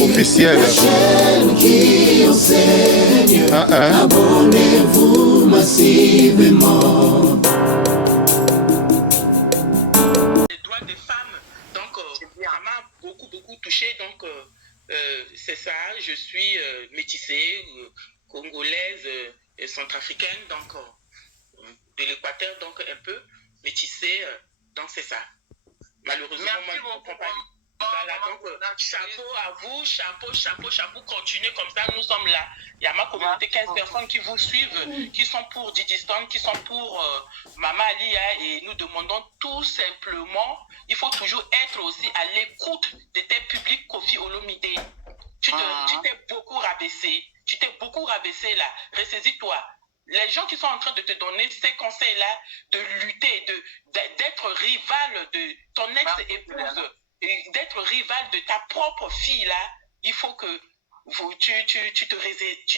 Officiel. Abonnez-vous massivement. Les droits des femmes, donc ça m'a beaucoup touché. Donc c'est ça, je suis métissée, congolaise, centrafricaine, donc de l'Équateur, donc un peu métissée, donc c'est ça. Malheureusement, moi je ne comprends pas. Voilà, donc chapeau à vous, chapeau, continuez comme ça, nous sommes là. Il y a ma communauté, 15 personnes qui vous suivent, qui sont pour Didiston, qui sont pour Mama Alia, et nous demandons tout simplement, il faut toujours être aussi à l'écoute de tes publics Kofi Olomide. Tu t'es beaucoup rabaissé là, ressaisis-toi. Les gens qui sont en train de te donner ces conseils-là, de lutter, d'être rival de ton ex-épouse, d'être rival de ta propre fille là, il faut que tu te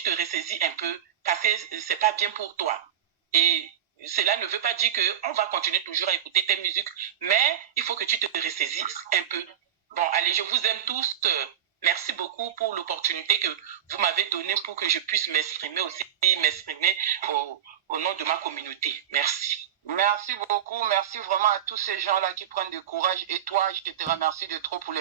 ressaisis un peu, parce que c'est pas bien pour toi. Et cela ne veut pas dire qu'on va continuer toujours à écouter tes musiques, mais il faut que tu te ressaisisses un peu. Bon, allez, je vous aime tous. Merci beaucoup pour l'opportunité que vous m'avez donnée pour que je puisse m'exprimer au nom de ma communauté. Merci. Merci beaucoup, merci vraiment à tous ces gens-là qui prennent du courage. Et toi, je te remercie de trop pour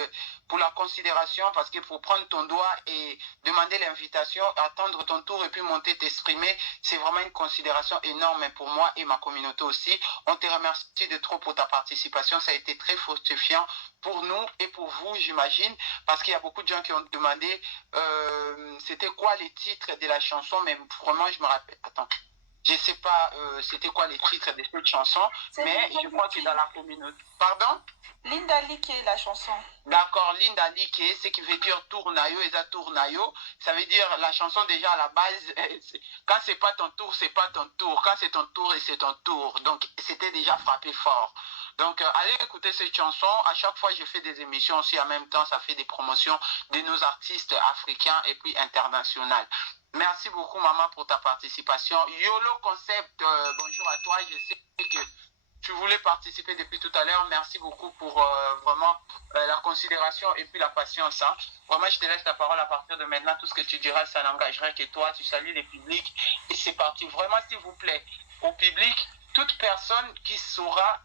la considération, parce que pour prendre ton doigt et demander l'invitation, attendre ton tour et puis monter t'exprimer, c'est vraiment une considération énorme pour moi et ma communauté aussi. On te remercie de trop pour ta participation, ça a été très fortifiant pour nous et pour vous, j'imagine, parce qu'il y a beaucoup de gens qui ont demandé c'était quoi les titres de la chanson, mais vraiment je me rappelle, attends. Je ne sais pas c'était quoi les titres de cette chanson, mais je crois que dans la communauté... Pardon? Linda Like, la chanson. D'accord, Linda Like, ce qui veut dire Tournayo, et ça Tournayo, ça veut dire la chanson déjà à la base, quand c'est pas ton tour, c'est pas ton tour. Quand c'est ton tour, et c'est ton tour. Donc c'était déjà frappé fort. Donc allez écouter cette chanson. À chaque fois, je fais des émissions aussi en même temps, ça fait des promotions de nos artistes africains et puis internationaux. Merci beaucoup, maman, pour ta participation. YOLO Concept, bonjour à toi. Je sais que tu voulais participer depuis tout à l'heure. Merci beaucoup pour vraiment la considération et puis la patience. Hein. Vraiment, je te laisse la parole à partir de maintenant. Tout ce que tu diras, ça n'engagerait que toi. Tu salues les publics et c'est parti. Vraiment, s'il vous plaît, au public, toute personne qui sera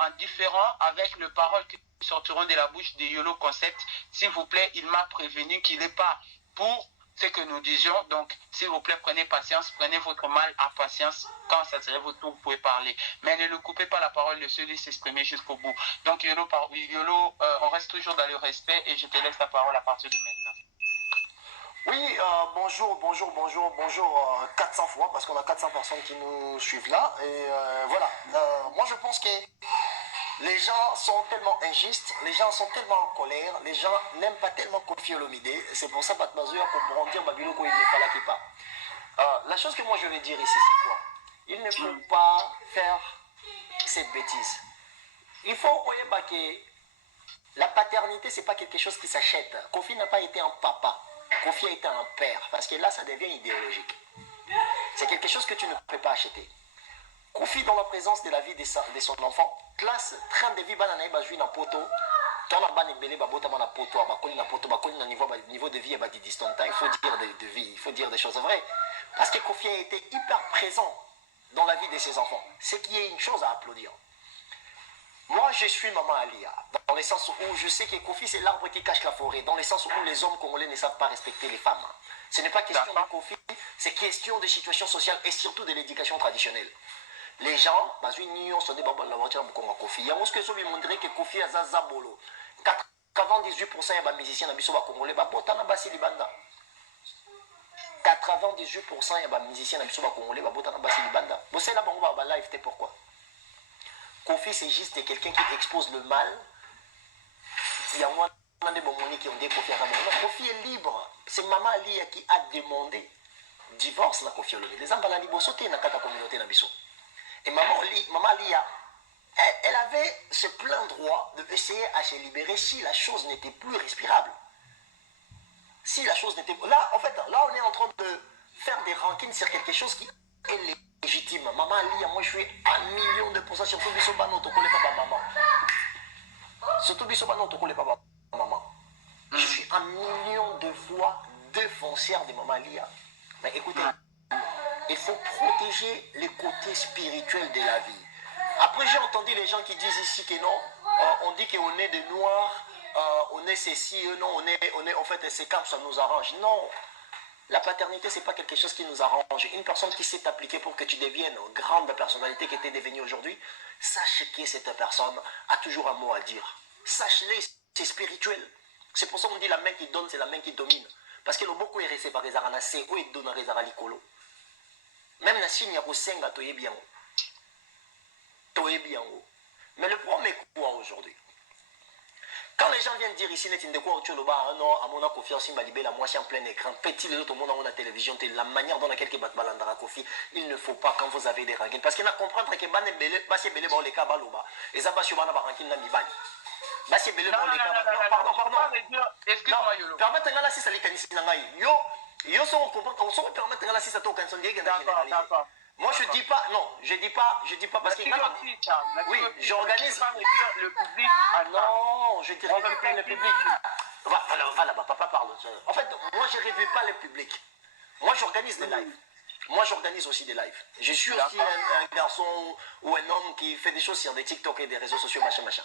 en différent avec les paroles qui sortiront de la bouche de YOLO Concept, s'il vous plaît, il m'a prévenu qu'il n'est pas pour ce que nous disions. Donc, s'il vous plaît, prenez patience, prenez votre mal en patience. Quand ça serait votre tour, vous pouvez parler. Mais ne le coupez pas la parole, laissez-le s'exprimer jusqu'au bout. Donc, YOLO, on reste toujours dans le respect et je te laisse la parole à partir de maintenant. Oui, bonjour 400 fois, parce qu'on a 400 personnes qui nous suivent là. Et voilà, moi je pense que les gens sont tellement injustes, les gens sont tellement en colère, les gens n'aiment pas tellement Kofi Olomide. C'est pour ça que Batmazoya, pour brandir Babiloko, il n'est pas là qui part. La chose que moi je vais dire ici, c'est quoi? Il ne faut pas faire cette bêtise. Il faut que la paternité, c'est pas quelque chose qui s'achète. Kofi n'a pas été un papa. Kofi a été un père, parce que là, ça devient idéologique. C'est quelque chose que tu ne peux pas acheter. Kofi, dans la présence de la vie de son enfant, classe train de vie, bananaï, bajoui na poto, tona ban ebele, babota na poto, bakoli na poto, bakoli na niveau de vie, et di distant. Il faut dire de vie, il faut dire des choses vraies. Parce que Kofi a été hyper présent dans la vie de ses enfants. Ce qui est une chose à applaudir. Moi, je suis Maman Alia, dans le sens où je sais que Kofi, c'est l'arbre qui cache la forêt, dans le sens où les hommes congolais ne savent pas respecter les femmes. Ce n'est pas question de Kofi, c'est question de situation sociale et surtout de l'éducation traditionnelle. Les gens, parce qu'ils sont des babas de la voiture pour Kofi. Il y a ce que je vais montrer que Kofi a Zazabolo. 98% des musiciens congolais, Botana Bassi Libanda. 98% des musiciens congolais, Botana Bassi Libanda. Vous savez, là, on va live, pourquoi? Kofi, c'est juste quelqu'un qui expose le mal. Il y a moins de bonbonniers qui ont dit Kofi. Kofi est libre. C'est Maman Alia qui a demandé divorce na Kofi Olomide. Les gens ont sauté dans la communauté. Et Maman Alia, elle avait ce plein droit d'essayer à se libérer si la chose n'était plus respirable. Si la chose n'était... Là, en fait, là, on est en train de faire des rankings sur quelque chose qui est légitime. Maman Alia, moi je suis à 1 million de pourcents, surtout Bissobano, tu connais pas ma maman. Surtout Bissoba, non, tu connais pas maman. Je suis un million de fois défenseur de Maman Lia. Mais écoutez, il faut protéger les côtés spirituels de la vie. Après, j'ai entendu les gens qui disent ici que non, on dit qu'on est des noirs, on est ceci, non, on est en fait, c'est comme ça nous arrange. Non, la paternité, ce n'est pas quelque chose qui nous arrange. Une personne qui s'est appliquée pour que tu deviennes une grande personnalité que tu es devenue aujourd'hui, sache que cette personne a toujours un mot à dire. Sache-le, c'est spirituel. C'est pour ça qu'on dit la main qui donne, c'est la main qui domine. Parce que le beaucoup est resté par les aranacés, ou est donné les aralicolo. Même la signe, il y a senga, tu es bien. Tu es bien. Mais le problème est quoi aujourd'hui? Quand les gens viennent dire ici, non, à mon confiance, la moitié en plein écran, petit le tout le monde dans la télévision, la manière dans laquelle bat balandara Kofi, il ne faut pas quand vous avez des rankings. Parce qu'il y a comprendre que ban belé, basse belé bon les cas baloba, et ça basse bana ranking na mibani. Basse belé bon les cas. Non, pardon. Excuse-moi Yolo. Permettez la si ça les canisi nangai. Yo sont comprendre, on sont permettre la si ça toque un son digue na généralité. Moi je dis pas, non, je dis pas parce que oui, j'organise le public. Non, je dirais pas le public. Va là-bas, papa parle. En fait, moi je ne réveille pas le public. Moi j'organise des lives. Moi j'organise aussi des lives. Je suis aussi un garçon ou un homme qui fait des choses sur des TikTok et des réseaux sociaux, machin.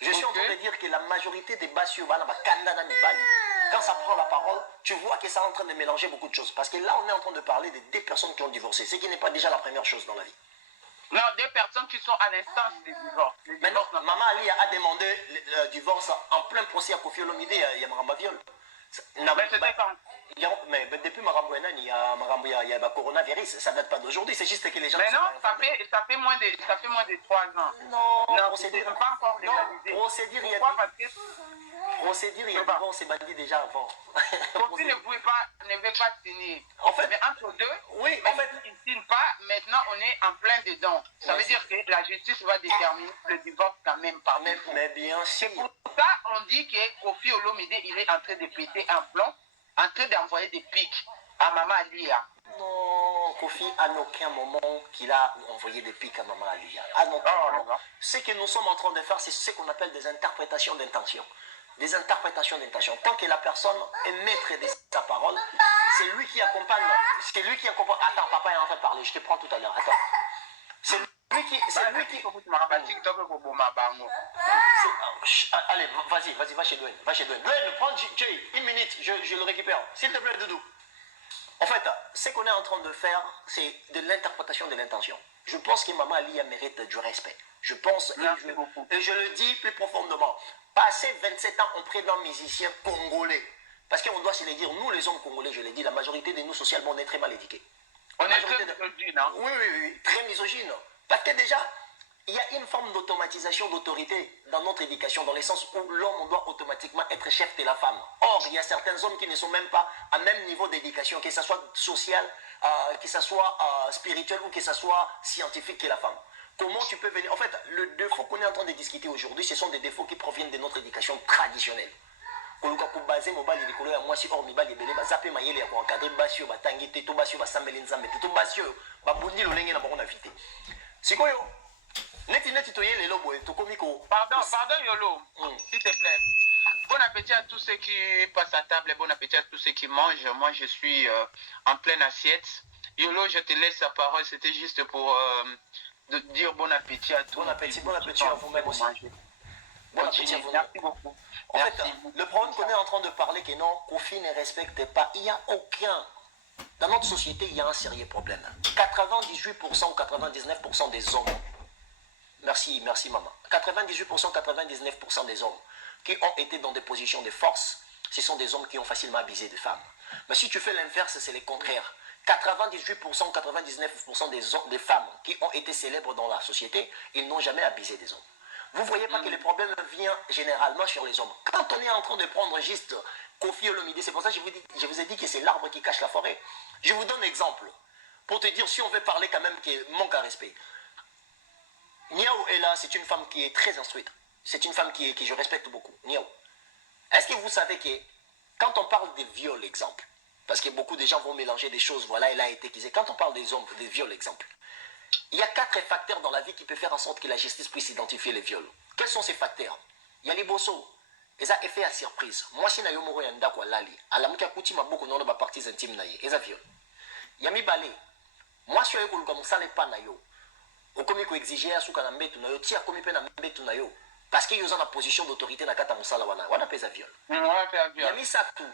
Je suis en train de dire que la majorité des Bassio, quand ça prend la parole, tu vois que ça est en train de mélanger beaucoup de choses. Parce que là, on est en train de parler de deux personnes qui ont divorcé, ce qui n'est pas déjà la première chose dans la vie. Non, deux personnes qui sont à l'instance du divorce. Maintenant, Maman Ali a demandé le divorce en plein procès à Kofi Olomide, il y a Maramba viol. Mais c'était quand? Mais depuis Maramba, il y a le coronavirus, ça ne date pas d'aujourd'hui, c'est juste que les gens... Mais non, ça fait moins de 3 ans. Non, procédure pas encore légalisé. Procédure, il y a procédure, il y a divorce, c'est bandit déjà avant. Kofi ne veut pas signer. En fait, mais entre deux, oui, en fait, il ne signe pas, maintenant on est en plein dedans. Ça veut dire que la justice va déterminer le divorce quand même par défaut. Mais bien sûr. C'est pour ça on dit que Kofi Olomide, il est en train de péter un plomb, en train d'envoyer des pics à Maman Alia. Non, Kofi, à aucun moment qu'il a envoyé des pics à Maman Alia. À aucun moment. Ce que nous sommes en train de faire, c'est ce qu'on appelle des interprétations d'intention. Des interprétations d'intention. Tant que la personne est maître de sa parole, c'est lui qui accompagne. C'est lui qui accompagne. Attends, papa est en train de parler, je te prends tout à l'heure. Attends. C'est lui qui. Allez, vas-y, va chez Dwayne. Va chez Dwayne. Dwayne, prends Jay, une minute, je le récupère. S'il te plaît, Doudou. En fait, ce qu'on est en train de faire, c'est de l'interprétation de l'intention. Je pense que Maman Alia mérite du respect. Je pense, et je le dis plus profondément. Passer 27 ans auprès d'un musicien congolais. Parce qu'on doit se le dire, nous les hommes congolais, je l'ai dit, la majorité de nous socialement, on est très mal éduqués. On est très misogyne, hein? Oui, très misogyne. Parce que déjà, il y a une forme d'automatisation d'autorité dans notre éducation, dans le sens où l'homme doit automatiquement être chef de la femme. Or, il y a certains hommes qui ne sont même pas à même niveau d'éducation, que ce soit social, que ce soit spirituel ou que ce soit scientifique que la femme. Comment tu peux venir... En fait, le défaut qu'on est en train de discuter aujourd'hui, ce sont des défauts qui proviennent de notre éducation traditionnelle. Quand on base mobile les couleurs moi si or mibali belé ba zapé mayele ya ko encadrer basio ba tangi teto basio ba sambeli nzambe teto basio ba bundi lo lenge na bango na vité. Sikoyo neti to yele lobo to komiko. Pardon Yolo, s'il te plaît. Bon appétit à tous ceux qui passent à table et bon appétit à tous ceux qui mangent. Moi je suis en pleine assiette. Yolo, je te laisse la parole, c'était juste pour de dire bon appétit à tous. Bon appétit à vous-même aussi. Bon appétit à vous. Merci beaucoup. En fait, le problème qu'on est en train de parler, que non, Kofi ne respecte pas, il n'y a aucun. Dans notre société, il y a un sérieux problème. 98% ou 99% des hommes, merci maman, 98%, 99% des hommes qui ont été dans des positions de force, ce sont des hommes qui ont facilement abusé des femmes. Mais si tu fais l'inverse, c'est le contraire. 98% ou 99% des femmes qui ont été célèbres dans la société, ils n'ont jamais abusé des hommes. Vous ne voyez pas que le problème vient généralement sur les hommes. Quand on est en train de prendre juste Kofi Olomide, c'est pour ça que je vous ai dit que c'est l'arbre qui cache la forêt. Je vous donne un exemple. Pour te dire, si on veut parler quand même qui manque à respect. Niao est là, c'est une femme qui est très instruite. C'est une femme que je respecte beaucoup. Niao. Est-ce que vous savez que quand on parle de viol, exemple, parce que beaucoup de gens vont mélanger des choses, voilà, elle a été accusée. Quand on parle des hommes, des viols, exemple, il y a 4 facteurs dans la vie qui peuvent faire en sorte que la justice puisse identifier les viols. Quels sont ces facteurs? ya liboso eza effet ya surprise mwasi na yo moko ya ndako alali alamuki akuti maboko na ba parties intimes na ye eza viol ya mibale mwasi oyo koluka mosala epa na yo okomi koexige asuka na mbetu na yo ti akomi mpe na mbetu na yo parce que yo oza na position d'autorité na kati ya mosala wana mpe eza viol ya misato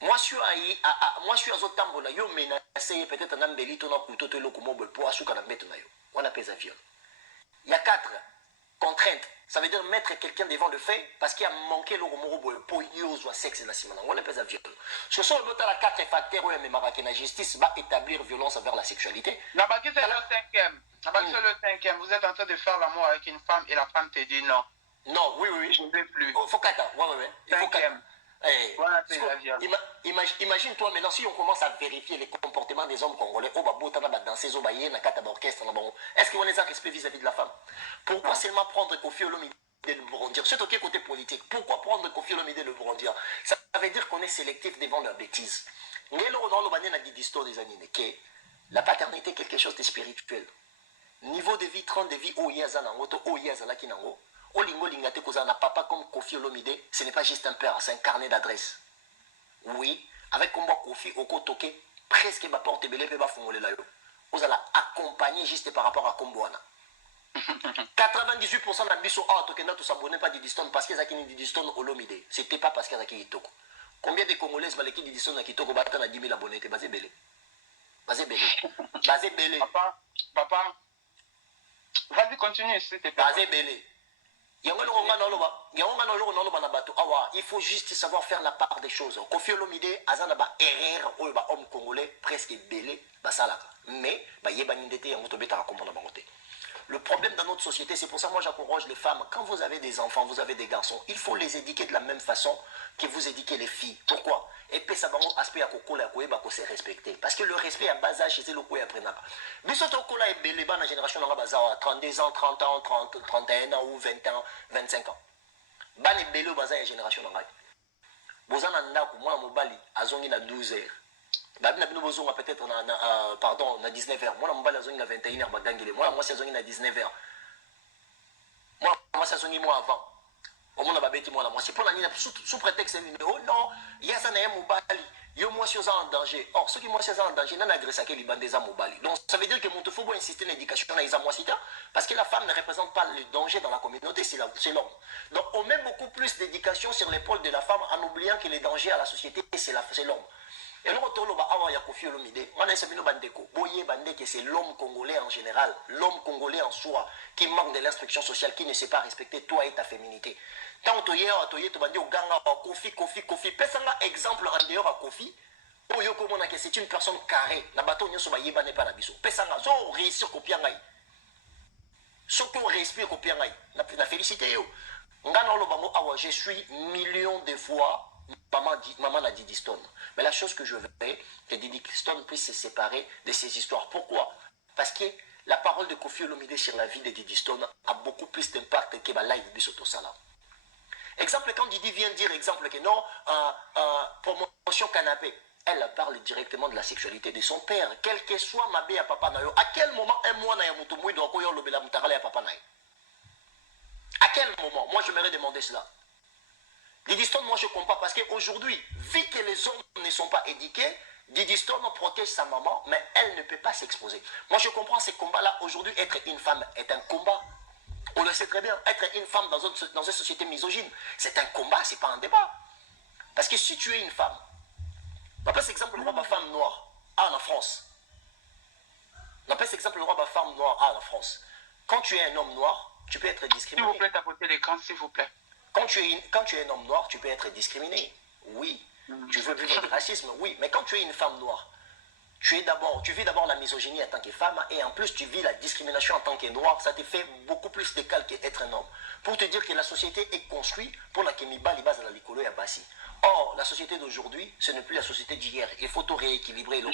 mwasi oyo azotambola yo menase ye peut-être na mbeli to na kuto to eloko moko po asuka na mbetu na yo wana mpe eza viol ya 4 contrainte ça veut dire mettre quelqu'un devant le fait parce qu'il a manqué le morobo pour yozwa sexe na simana on appelle ça viol ce sont le la 4 facteurs où même la justice va établir violence envers la sexualité na baki c'est le cinquième na baki c'est le cinquième vous êtes en train de faire l'amour avec une femme et la femme te dit non oui je ne veux plus faut qu'attendre ouais il faut cinquième voilà, imagine-toi maintenant si on commence à vérifier les comportements des hommes congolais danser est-ce qu'on les a respect vis-à-vis de la femme pourquoi seulement prendre Kofi Olomide de le brandir c'est ok côté politique pourquoi prendre Kofi Olomide de le brandir ça veut dire qu'on est sélectif devant leurs bêtises la paternité est quelque chose de spirituel niveau de vie 30 de vie Olingo lingate kozana papa comme Kofi Olomide, ce n'est pas juste un père, c'est un carnet d'adresse. Oui, avec combat Kofi Okotoke, presque ma porte belé ba fongole la yo. Vous allez accompagner juste par rapport à Komboana. 98% d'ambition à Tokenda tout s'abonner pas Didiston parce qu'ils a qui Didiston Olomide. C'était pas parce qu'ils a qui Kitoko. Combien de Congolais malaki Didiston à Kitoko battant à 10 000 abonnés, basé belé. Basé belé. Papa. Vas-y, continue, c'était pas. Basé belé. Il faut juste savoir faire la part des choses. Kofi Olomide, azana ba erreur ou ba homme congolais presque belé basalaka. Mais ba yeba nindete yango to beta comprendre bangote. Le problème dans notre société, c'est pour ça que moi j'encourage les femmes, quand vous avez des enfants, vous avez des garçons, il faut les éduquer de la même façon que vous éduquez les filles. Pourquoi? Et puis ça va aspect à kokola koyeba ko se respecter parce que le respect à bas âge c'est le koya prenaka. Biso to kola e belé ba na génération na baza 32 ans, 30 ans, 30 31 ans ou 20 ans, 25 ans. Ba ne belé baza ya génération na ngai. Bozana ndako moi mobali azongi na 12 heures. Babina bino bozonga peut-être pardon na 19 heures. Moi mobali azongi na 21 heures badangile. Moi azongi na 19 heures. Moi azongi moi avant. Au monde babeti moi c'est pour la sous prétexte oh non il y a ça na mobali yo moi si en danger or ceux qui moi en danger n'a agressé que les bandes des mobali donc ça veut dire que mon faut bon insister l'éducation na isa moi parce que la femme ne représente pas le danger dans la communauté c'est l'homme donc on met beaucoup plus d'éducation sur l'épaule de la femme en oubliant que les dangers à la société c'est l'homme. Et nous c'est l'homme congolais en général, l'homme congolais en soi, qui manque de l'instruction sociale, qui ne sait pas respecter toi et ta féminité. Tant que tu Kofi, pèse-moi exemple en dehors à Kofi, c'est une personne carrée, na bateau n'est pas nabiso. Pèse-moi, so réussir copier ngai. So qu'on respire copier ngai. Na félicité yo. Je suis millions de fois. Maman a dit Didiston. Mais la chose que je veux, que Didiston puisse se séparer de ces histoires. Pourquoi? Parce que la parole de Kofi Olomide sur la vie de Didiston a beaucoup plus d'impact que la live Bisoto Sala. Exemple, quand Didi vient dire, exemple, que non, promotion canapé, elle parle directement de la sexualité de son père, quel que soit ma bé à papa nayo. À quel moment un mois na yamutumui doit koyo lobela mutarale à papa nayo? À quel moment? Moi, je m'aurais demandé cela. Didiston, moi je comprends parce qu'aujourd'hui, vu que les hommes ne sont pas éduqués, Didiston protège sa maman, mais elle ne peut pas s'exposer. Moi je comprends ces combats-là. Aujourd'hui, être une femme est un combat. On le sait très bien. Être une femme dans une société misogyne, c'est un combat, c'est pas un débat. Parce que si tu es une femme, on appelle cet exemple le roi de la femme noire en France. On appelle cet exemple le roi de la femme noire en France. Quand tu es un homme noir, tu peux être discriminé. S'il vous plaît, tapotez l'écran, s'il vous plaît. Quand tu es un homme noir, tu peux être discriminé. Oui. Tu veux vivre le racisme. Oui. Mais quand tu es une femme noire, tu vis d'abord la misogynie en tant que femme et en plus tu vis la discrimination en tant que noir. Ça te fait beaucoup plus de cal qu'être un homme. Pour te dire que la société est construite pour la Kemiba, les bases de la Likolo et Abassi. Or, la société d'aujourd'hui, ce n'est plus la société d'hier. Il faut tout rééquilibrer. Il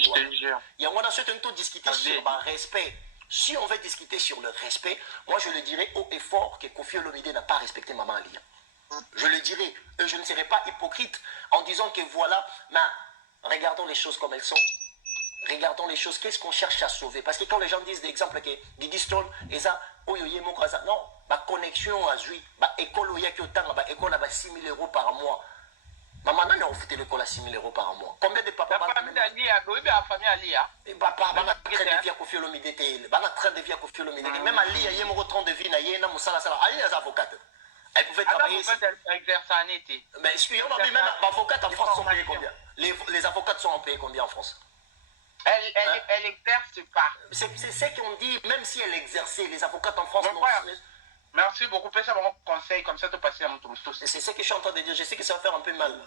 y a un moment discuter sur le respect. Si on veut discuter sur le respect, moi je le dirais haut et fort que Kofi Olomide n'a pas respecté Maman Alia. Je le dirai, je ne serai pas hypocrite en disant que voilà, mais regardons les choses comme elles sont. Regardons les choses, qu'est-ce qu'on cherche à sauver? Parce que quand les gens disent des exemples que Didiston, et ça, non, ma connexion à Zui, ma école où il y a que autant, ma école à 6 000 € par mois. Maman, on a refoutu l'école à 6 000 € par mois. Combien de papas? La famille d'Alia, oui, la famille Alia. Papa, on a train de vie à Kofi Olomide. On a train de vie à Kofi Olomide. Même Ali, il y a un train de vie, il y a un moussala. Ali est avocate. Elle pouvait travailler ici. Elle exerce en été. Mais excusez-moi, même avocate en France sont payés combien? Les avocates sont payés combien en France? Elle exerce pas. C'est ce qu'on dit, même si elle exerçait, les avocates en France non. Merci beaucoup. Fais-ça mon conseil, comme ça tu passes à mon tour. C'est ce que je suis en train de dire. Je sais que ça va faire un peu mal.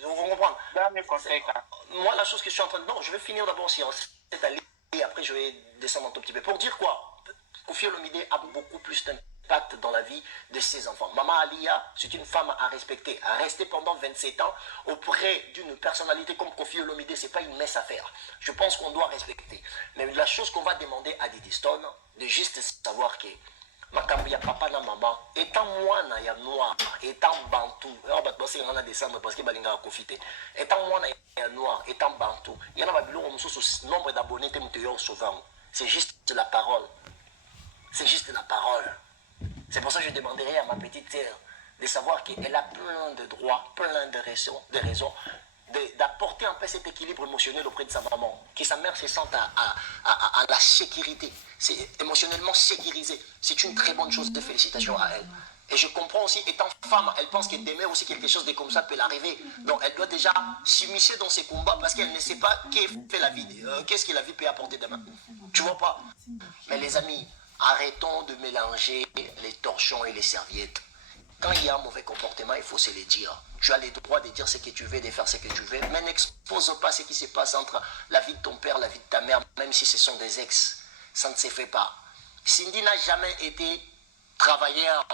Vous comprenez? Dernier conseil. Moi, la chose que je suis en train de... Non, je vais finir d'abord sur cette allée et après je vais descendre un tout petit peu. Pour dire quoi? Kofi Olomide a beaucoup plus d'impact dans la vie de ses enfants. Maman Alia, c'est une femme à respecter. À rester pendant 27 ans auprès d'une personnalité comme Kofi Olomide, ce n'est pas une messe à faire. Je pense qu'on doit respecter. Mais la chose qu'on va demander à Didi Stone, de juste savoir que makambi ya papa na maman étant mwana ya noir étant bantou alors bat bosé on a descendre parce que balinga profiter étant mwana ya noir étant bantou il y en a babiloko mususu nombre d'abonnés te muteyo souvent c'est juste la parole, c'est juste la parole. C'est pour ça que je demanderai à ma petite sœur de savoir qu'elle a plein de droits, plein de raisons d'apporter un peu cet équilibre émotionnel auprès de sa maman, que sa mère se sente à la sécurité, c'est émotionnellement sécurisé. C'est une très bonne chose, de félicitations à elle. Et je comprends aussi, étant femme, elle pense que demain aussi quelque chose de comme ça peut l'arriver. Donc elle doit déjà s'immiscer dans ses combats parce qu'elle ne sait pas qu'est-ce que la vie peut apporter demain. Tu vois pas? Mais les amis, arrêtons de mélanger les torchons et les serviettes. Quand il y a un mauvais comportement, il faut se le dire. Tu as le droit de dire ce que tu veux, de faire ce que tu veux, mais n'expose pas ce qui se passe entre la vie de ton père, la vie de ta mère, même si ce sont des ex. Ça ne se fait pas. Cindy n'a jamais été travailleur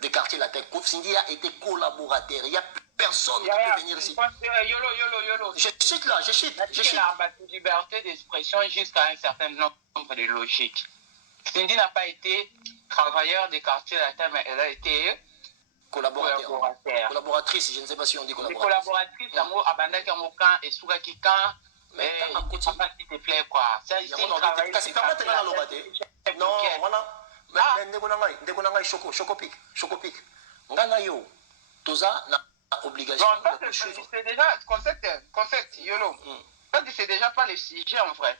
de quartier latin. Cindy a été collaborateur. Il n'y a personne qui peut venir ici. Yolo. Je cite là, je cite. Elle a une liberté d'expression jusqu'à un certain nombre de logiques. Cindy n'a pas été travailleur de quartier latin, mais elle a été collaboratrice, je ne sais pas si on dit collaboratrice. Collaboratrice, d'amour, abandonné à mon camp et sous qui camp. Mais pas s'il te plaît, quoi. Ça, c'est un travail. Non, voilà. Mais Ndekonanga Chocopic. Ngana yo, Toza n'a obligation de suivre. C'est déjà concept, Yolo. Ça, c'est déjà pas le sujet en vrai.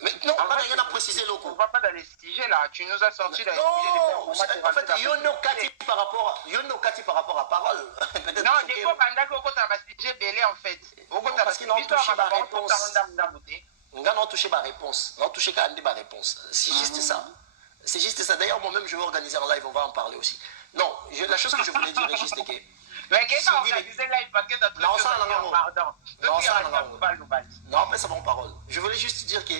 Mais non, on va rien à préciser loco. On va pas dans les sujets là, tu nous as sorti dans les sujets. En fait, Yonokati par rapport à parole. Non, des fois, pendant qu'on a un sujet belé en fait. Parce qu'ils n'ont touché ma réponse. On n'a touché ma réponse. On n'a touché qu'à ma réponse. C'est juste ça. C'est juste ça. D'ailleurs, moi-même, je vais organiser un live, on va en parler aussi. Non, la chose que je voulais dire est juste que... Mais qu'est-ce qu'on organise live parce que t'as trop de pardon. Non, mais ça va en parole. Je voulais juste dire que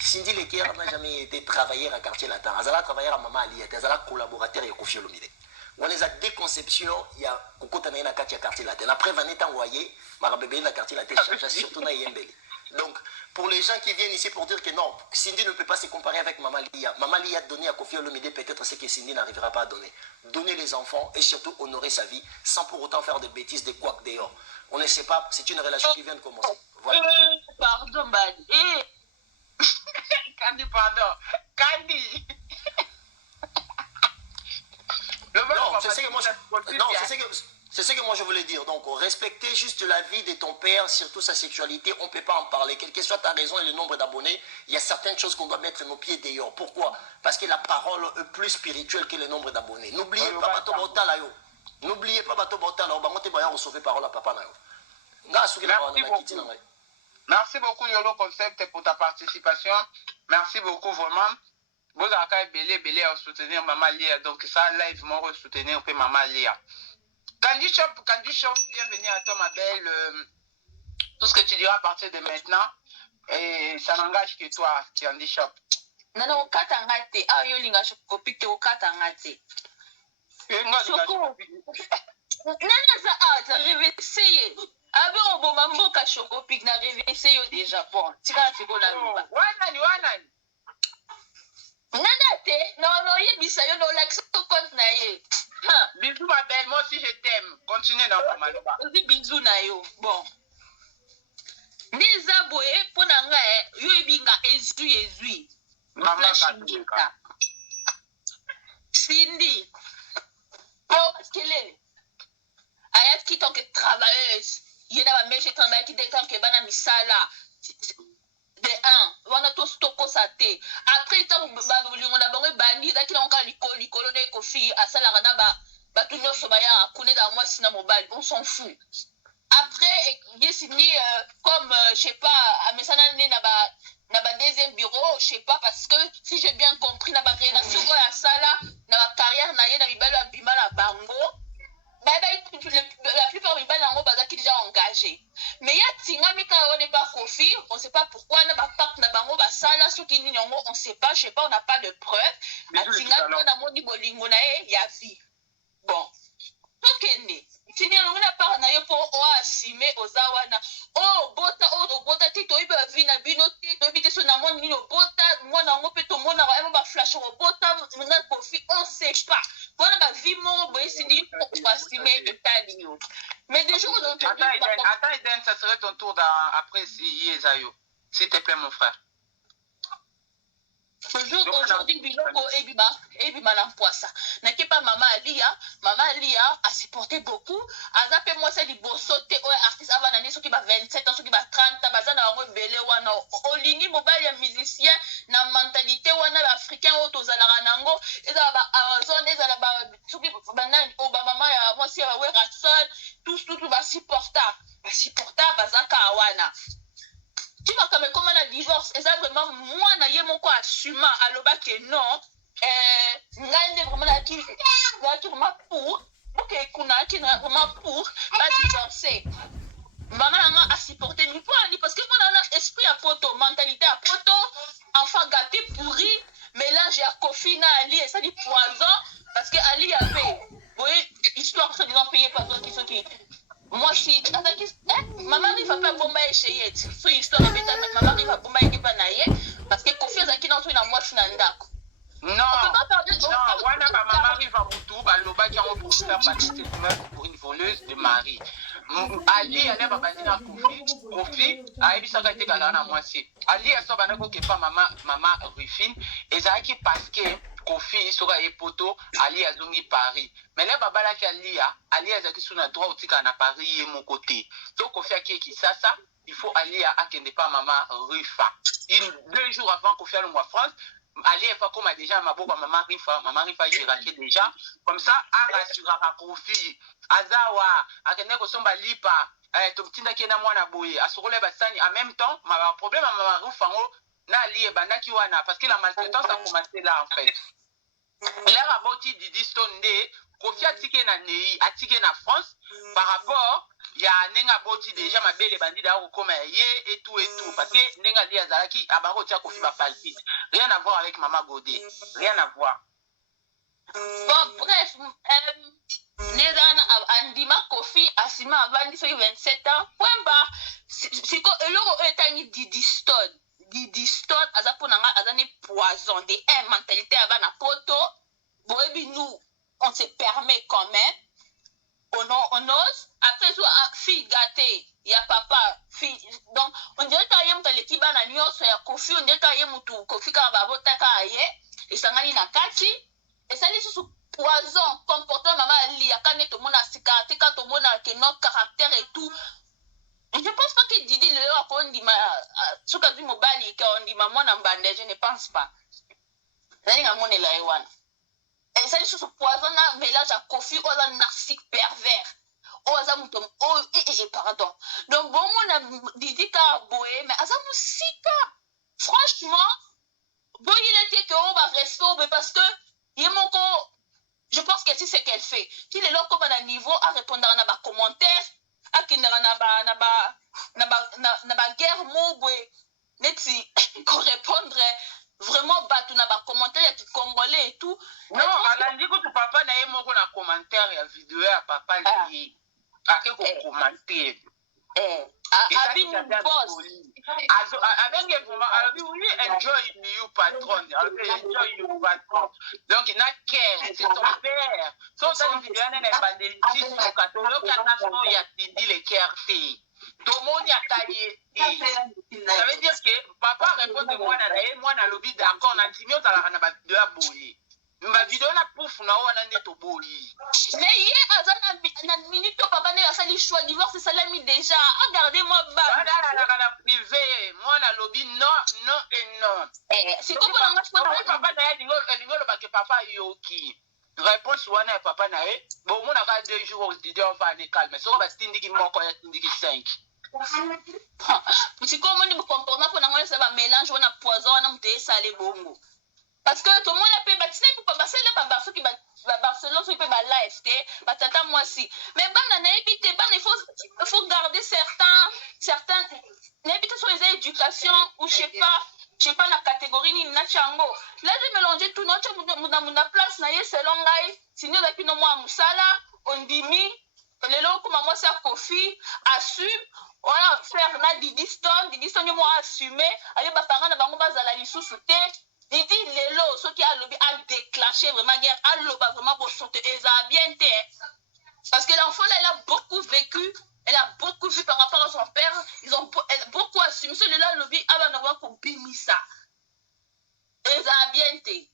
Cindy Leker n'a jamais été travailleur à quartier latin. Elle a travaillé à Maman Ali, elle a collaborateur avec Kofi Olomide. On les a des conceptions, il y a Koko Tanaï na quartier latin. Après, Vanessa envoyé, Marabébé na quartier latin, surtout na Yembele. Donc, pour les gens qui viennent ici pour dire que non, Cindy ne peut pas se comparer avec Maman Lia. Maman Lia a donné à Kofi Olomide peut-être ce que Cindy n'arrivera pas à donner. Donner les enfants et surtout honorer sa vie sans pour autant faire des bêtises, des couacs dehors. On ne sait pas, c'est une relation qui vient de commencer. Voilà. Pardon, Badi. Candy, pardon. Candy. Non, c'est ce que moi je voulais dire. Donc, respecter juste la vie de ton père, surtout sa sexualité, on ne peut pas en parler. Quelle que soit ta raison et le nombre d'abonnés, il y a certaines choses qu'on doit mettre nos pieds dehors. Pourquoi? Parce que la parole est plus spirituelle que le nombre d'abonnés. N'oubliez pas Bato Botala. N'oubliez pas Bato Botala. On va sauver parole à papa. Merci beaucoup Yolo Concept pour ta participation. Merci beaucoup vraiment. Vous avez belé à soutenir Maman Lia. Donc ça, live, moi, soutenir Maman Lia. Candy Shop, bienvenue à toi, ma belle. Tout ce que tu diras à partir de maintenant, et ça n'engage que toi, Candy Shop. Non, katangate. Ah, yo linga chokopik au katangate. Ça réveillé. Avec un bon mambo ka chokopik na réveillé déjà. Bon, tu vas te go la luba. Wanani. Nanate, non, yebisa yo no like so compte na ye. Bisous ma belle, moi aussi je t'aime. Continue dans ta maloba. On dit bisous na yo. Bon. Niza boye pona nga yo ebinga ezui. Maman Katunga. Cindy. Parce qu'elle est. Ayat qui tant que travailleuse. Il y a un métier travail qui déclare que bana misala. De un, on a tous toko saté. Après, tant on a bon bani, là qui ont encore l'école, on est kofi, à salarana ba tout le sobaya, connaît dans moi sinon mobile, on s'en fout. Après, il signé comme, je sais pas, à Messana na ba deuxième bureau, je sais pas, parce que si j'ai bien compris, na ba relation à ça là, na ba carrière na ye na bibalo abima na bango. La plupart des gens qui sont déjà engagés. Mais il y a des gens qui n'est pas confiés, on ne sait pas pourquoi, on ne sait pas, je sais pas, on n'a pas de preuves. Il y a vie. Bon. Si nous avons pas pour assumer aux awana, bota tito iba vina binote to bite so na mon nino bota mwana ngo pe to mona ba ba flash ro bota na kofi on sait pas. Voilà ba vie mon boy si dit pour assumer Italio. Mais des jours aujourd'hui attends Eden, ça serait ton tour après si Ezayo. S'il te plaît mon frère. Toujours aujourd'hui, biloko ebima na poisa. N'est pas maman Alia a supporté beaucoup. Azape moi c'est liboso te o artiste avanani soki ba 27 ans soki ba 30 ans bazana wango belé wana olingi mobile ya musicien na mentalité wana africain o tozalaka nango eza ba Amazon eza ba soki banani o ba maman ya moi c'est we Ratson tout ba supporta bazaka wana. Tu vois comme la divorce, et ça vraiment, moi, je mon quoi assumant à l'oba que non, n'a vraiment la qui vraiment pour, ok, qu'on a qui vraiment pour, pas divorcer. Maman a supporté ni quoi, parce que moi, on a esprit à poto, mentalité à poto, enfant gâté pourri, mélange à Kofi na Ali, et ça dit poison, parce que Ali avait, vous voyez, histoire de disant payer par d'autres qui moi si maman arrive à pas bomba essayer so histoire beta maman arrive à bomba équipe naie parce que confiance à qui dans na moi finandako non wana ba maman arrive à Moutou ba loba qui ont pour faire passer cette meuf pour une voleuse de mari Ali allait ba bandina Kofi a ebi saka te kala na moi si Ali a so banako ke pas maman Rufine et ça qui parce que Kofi sera poto Ali azongi Paris mais là babala ki Ali azaki suna droit otika na Paris et mon côté donc Kofi aki ki ça il faut Ali akende pas maman Rufa 2 jours avant Kofi le mois France Ali est comme déjà maboko maman Rufa j'ai raté déjà comme ça a rassurera Kofi azawa akende ko somba lipa to tinda ki na mwana boye asukole basani en même temps ma problème maman Rufa na Ali bandaki wana parce que la maltraitance a commencé là en fait. L'air aboti Didi Stone Kofi atike na nei atike na France par rapport ya nenga boti déjà ma belle bandit da ko ye et tout parce que nenga li azalaki abaro tia Kofi ba palpite rien à voir avec maman Godé rien à voir. Bon bref Nezana andima Kofi asima avandi so 27 ans point bas siko eloko etangi Didi Stone azaponanga azane poison de un mentalité avana poto boebi nous on se permet quand même on ose après soit fille gâtée il y a papa fille donc on dirait que yem taleki bana nyonso ya Kofi on dirait que yem mutu Kofi ka babota ka aye esangani na kati et ça les sous poison comportement maman Ali akane to mona sikate ka to mona que notre caractère et tout. Je ne pense pas que Didi le a qu'on dit ce qu'a dit Mobali qu'on dit maman en bande, je ne pense pas. Et ça c'est ce poison là mélange à Kofi ou un narcissique pervers. Pardon. Donc bon mon a Didi ka boé mais azamu sika. Franchement, bon il était que on va rester mais parce que je pense que c'est ce qu'elle fait. Si les gens comme à niveau à répondre à nos commentaires akindaka na ba guerre mobwe neti ko répondre vraiment batu na ba commentaire ya congolais et tout non alandi ko papa na ye moko na commentaire ya vidéo ya papa lié ake ko commenter abi boss abenge vraiment abi oui enjoy you patron enjoy you patron donc il n'a qu'elle c'est son père so ça vidéo na bandeli tiso katolo kanasno ya Didi le kerte tout le monde a taillé ça veut dire que papa répond de moi na lobby d'accord na dimio za la na ba de aboué ma vidéo na pouf na wana neto boli. Mais hier, na minute au papa n'a pas le choix divorce, ça l'a mis déjà. Regardez-moi bas. Dans privé, moi na lobby non, non et non. C'est comme on a papa na lingolo ba ke papa yoki. Réponse wana papa na e. Bon mon a 2 jours au studio on va ne calme. So ba tindiki moko ya tindiki 5. C'est comme on dit comportement pour na ça va mélange on a poison on a muté salé bongo. Parce que tout le monde a fait bâtir pour pas passer là par ceux qui Barcelone qui peut la FT batata moi aussi mais ban na éviter ban il faut garder certains n'habiter sur les éducation ou je sais pas la catégorie ni na chango là j'ai mélangé tout notre muna place na ye selon ngai sinon la pino moi musala on dimi lelo comme moi ça Kofi assume on a faire na Didiston moi assumer ayo ba parents na bango bazala lisusu te. Didi lelo ce qui a lobby a déclenché vraiment guerre a loba vraiment pour sauter et ça a bien été parce que l'enfant là elle a beaucoup vécu elle a beaucoup vu par rapport à son père elle a beaucoup assumé celui-là lobby a n'avoir pour bimisa et ça a bien été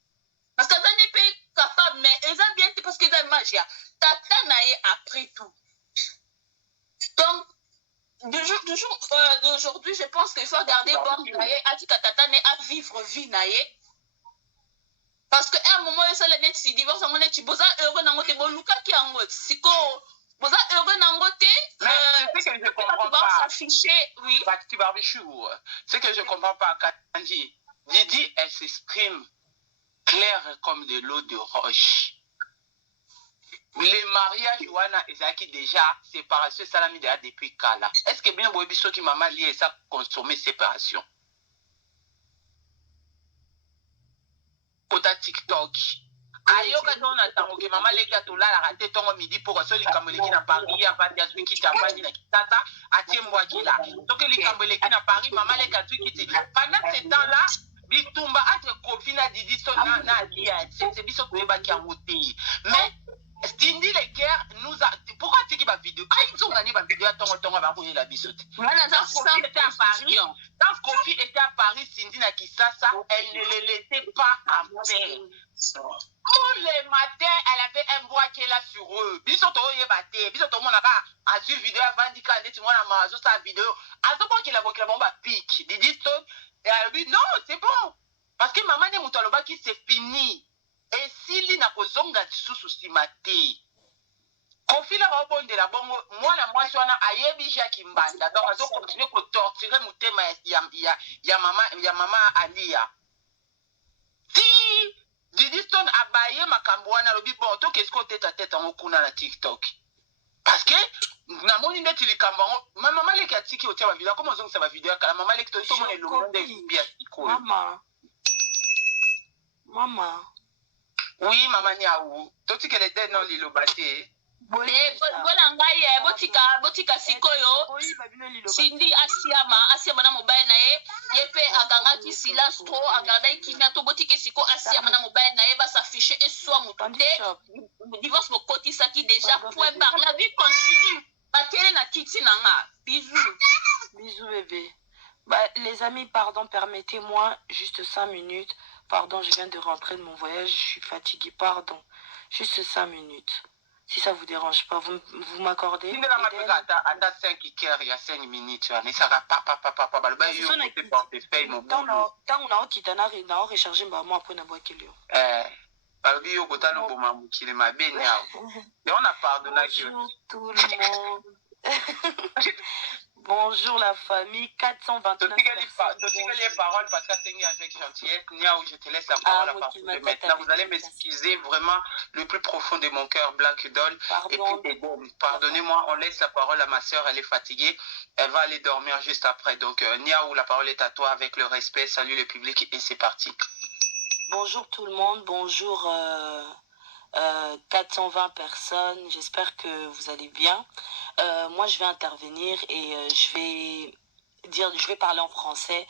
parce que ça n'est pas capable mais ça a bien été parce que ça magia tata nae après tout donc d'aujourd'hui je pense qu'il faut garder bon nae a dit tata nae à vivre vie nae. Parce qu'à un moment, ça l'a net si divorce, on est boza heureux dans côté boluka qui en mode si ko boza heureux dans côté. Mais c'est que je comprends pas. S'afficher, oui. Parti barbecue. C'est que je comprends pas quand Didi elle s'exprime claire comme de l'eau de roche. Les mariages wana ezaki déjà séparation salami déjà depuis kala. Est-ce que bien boyebiso qui maman lié ça consommer séparation? Kota TikTok. Ayoka tona tango ke mama leka to la raté tongo midi pour so likambo leki na Paris avant de azwi ki tavandi na kitata atie mbwaki là. Donc likambo leki na Paris mama leka azwi kiti. Pendant ce temps là bitumba entre Kofi na Didi so na Alia c'est biso koyeba ki angote. Mais Stindi les guerres nous a pourquoi tu qui ba vidéo ah ils ont gagné ba vidéo tongo ba ko la bisote. Voilà ça Kofi était à Paris. Quand Kofi était à Paris Stindi na Kisasa elle ne le laissait pas à faire. Tous les matins elle avait un bois qui est là sur eux. Bisoto yebate bisoto mona ka a su vidéo avant dit quand tu mona mazo sa vidéo a so pas qu'il a bomba pique Didi so et elle dit non c'est bon parce que maman ne mutaloba qui c'est fini. Et si na kozonga tsusu simate Kofi la robonde la bongo moi la moi sona ayebi Jacques Mbanda donc azo continuer ko torturer mutema ya mama Alia si Didi Stone abaye makambo wana lobi bon to qu'est-ce qu'on tête en okuna na TikTok parce que na moni ndeti likambo maman le katiki otia ba vidéo comment on ça va vidéo kala maman le to mona le monde de bia siko Maman. Oui, maman Niaou. Toi, tu qu'elle était dans l'île au bâté. Voilà ngai botika sikoyo Cindy asiama na mobile na yepe aganga ki silence trop aganda kimia to botika siko asiama na mobile na ba s'afficher et soit muté divorce mo koti saki déjà point barre la vie continue bakele na kiti nanga bisous bébé. Bah, les amis, pardon, permettez-moi juste 5 minutes. Pardon, je viens de rentrer de mon voyage, je suis fatiguée, pardon. Juste 5 minutes. Si ça vous dérange pas, vous m'accordez. Il y a 5 minutes, ne sera pas. Tant on a quitté, on a rechargé moi après on a boit qu'il y a. On a pardonné. Bonjour tout le monde. Bonjour la famille, 429 les paroles parce que c'est avec gentillesse. Niaou, je te laisse la parole à partir de maintenant. Vous allez m'excuser vraiment le plus profond de mon cœur, Black Doll. Et puis, pardonnez-moi, on laisse la parole à ma soeur, elle est fatiguée. Elle va aller dormir juste après. Donc, Niaou, la parole est à toi avec le respect. Salut le public et c'est parti. Bonjour tout le monde, bonjour 420 personnes, j'espère que vous allez bien. Moi je vais intervenir et je vais parler en français.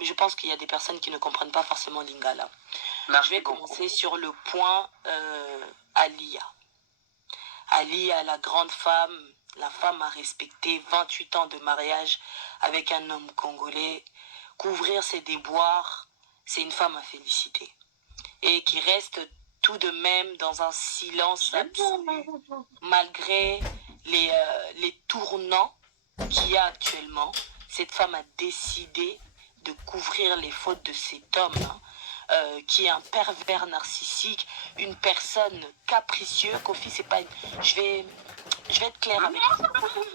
Je pense qu'il y a des personnes qui ne comprennent pas forcément Lingala. Je vais commencer sur le point Alia. Alia, la grande femme, la femme à respecter, 28 ans de mariage avec un homme congolais. Couvrir ses déboires, c'est une femme à féliciter. Et qui reste tout de même dans un silence absolu, malgré les tournants qu'il y a actuellement. Cette femme a décidé de couvrir les fautes de cet homme, hein, qui est un pervers narcissique, une personne capricieuse. Kofi, c'est pas une... Je vais être claire avec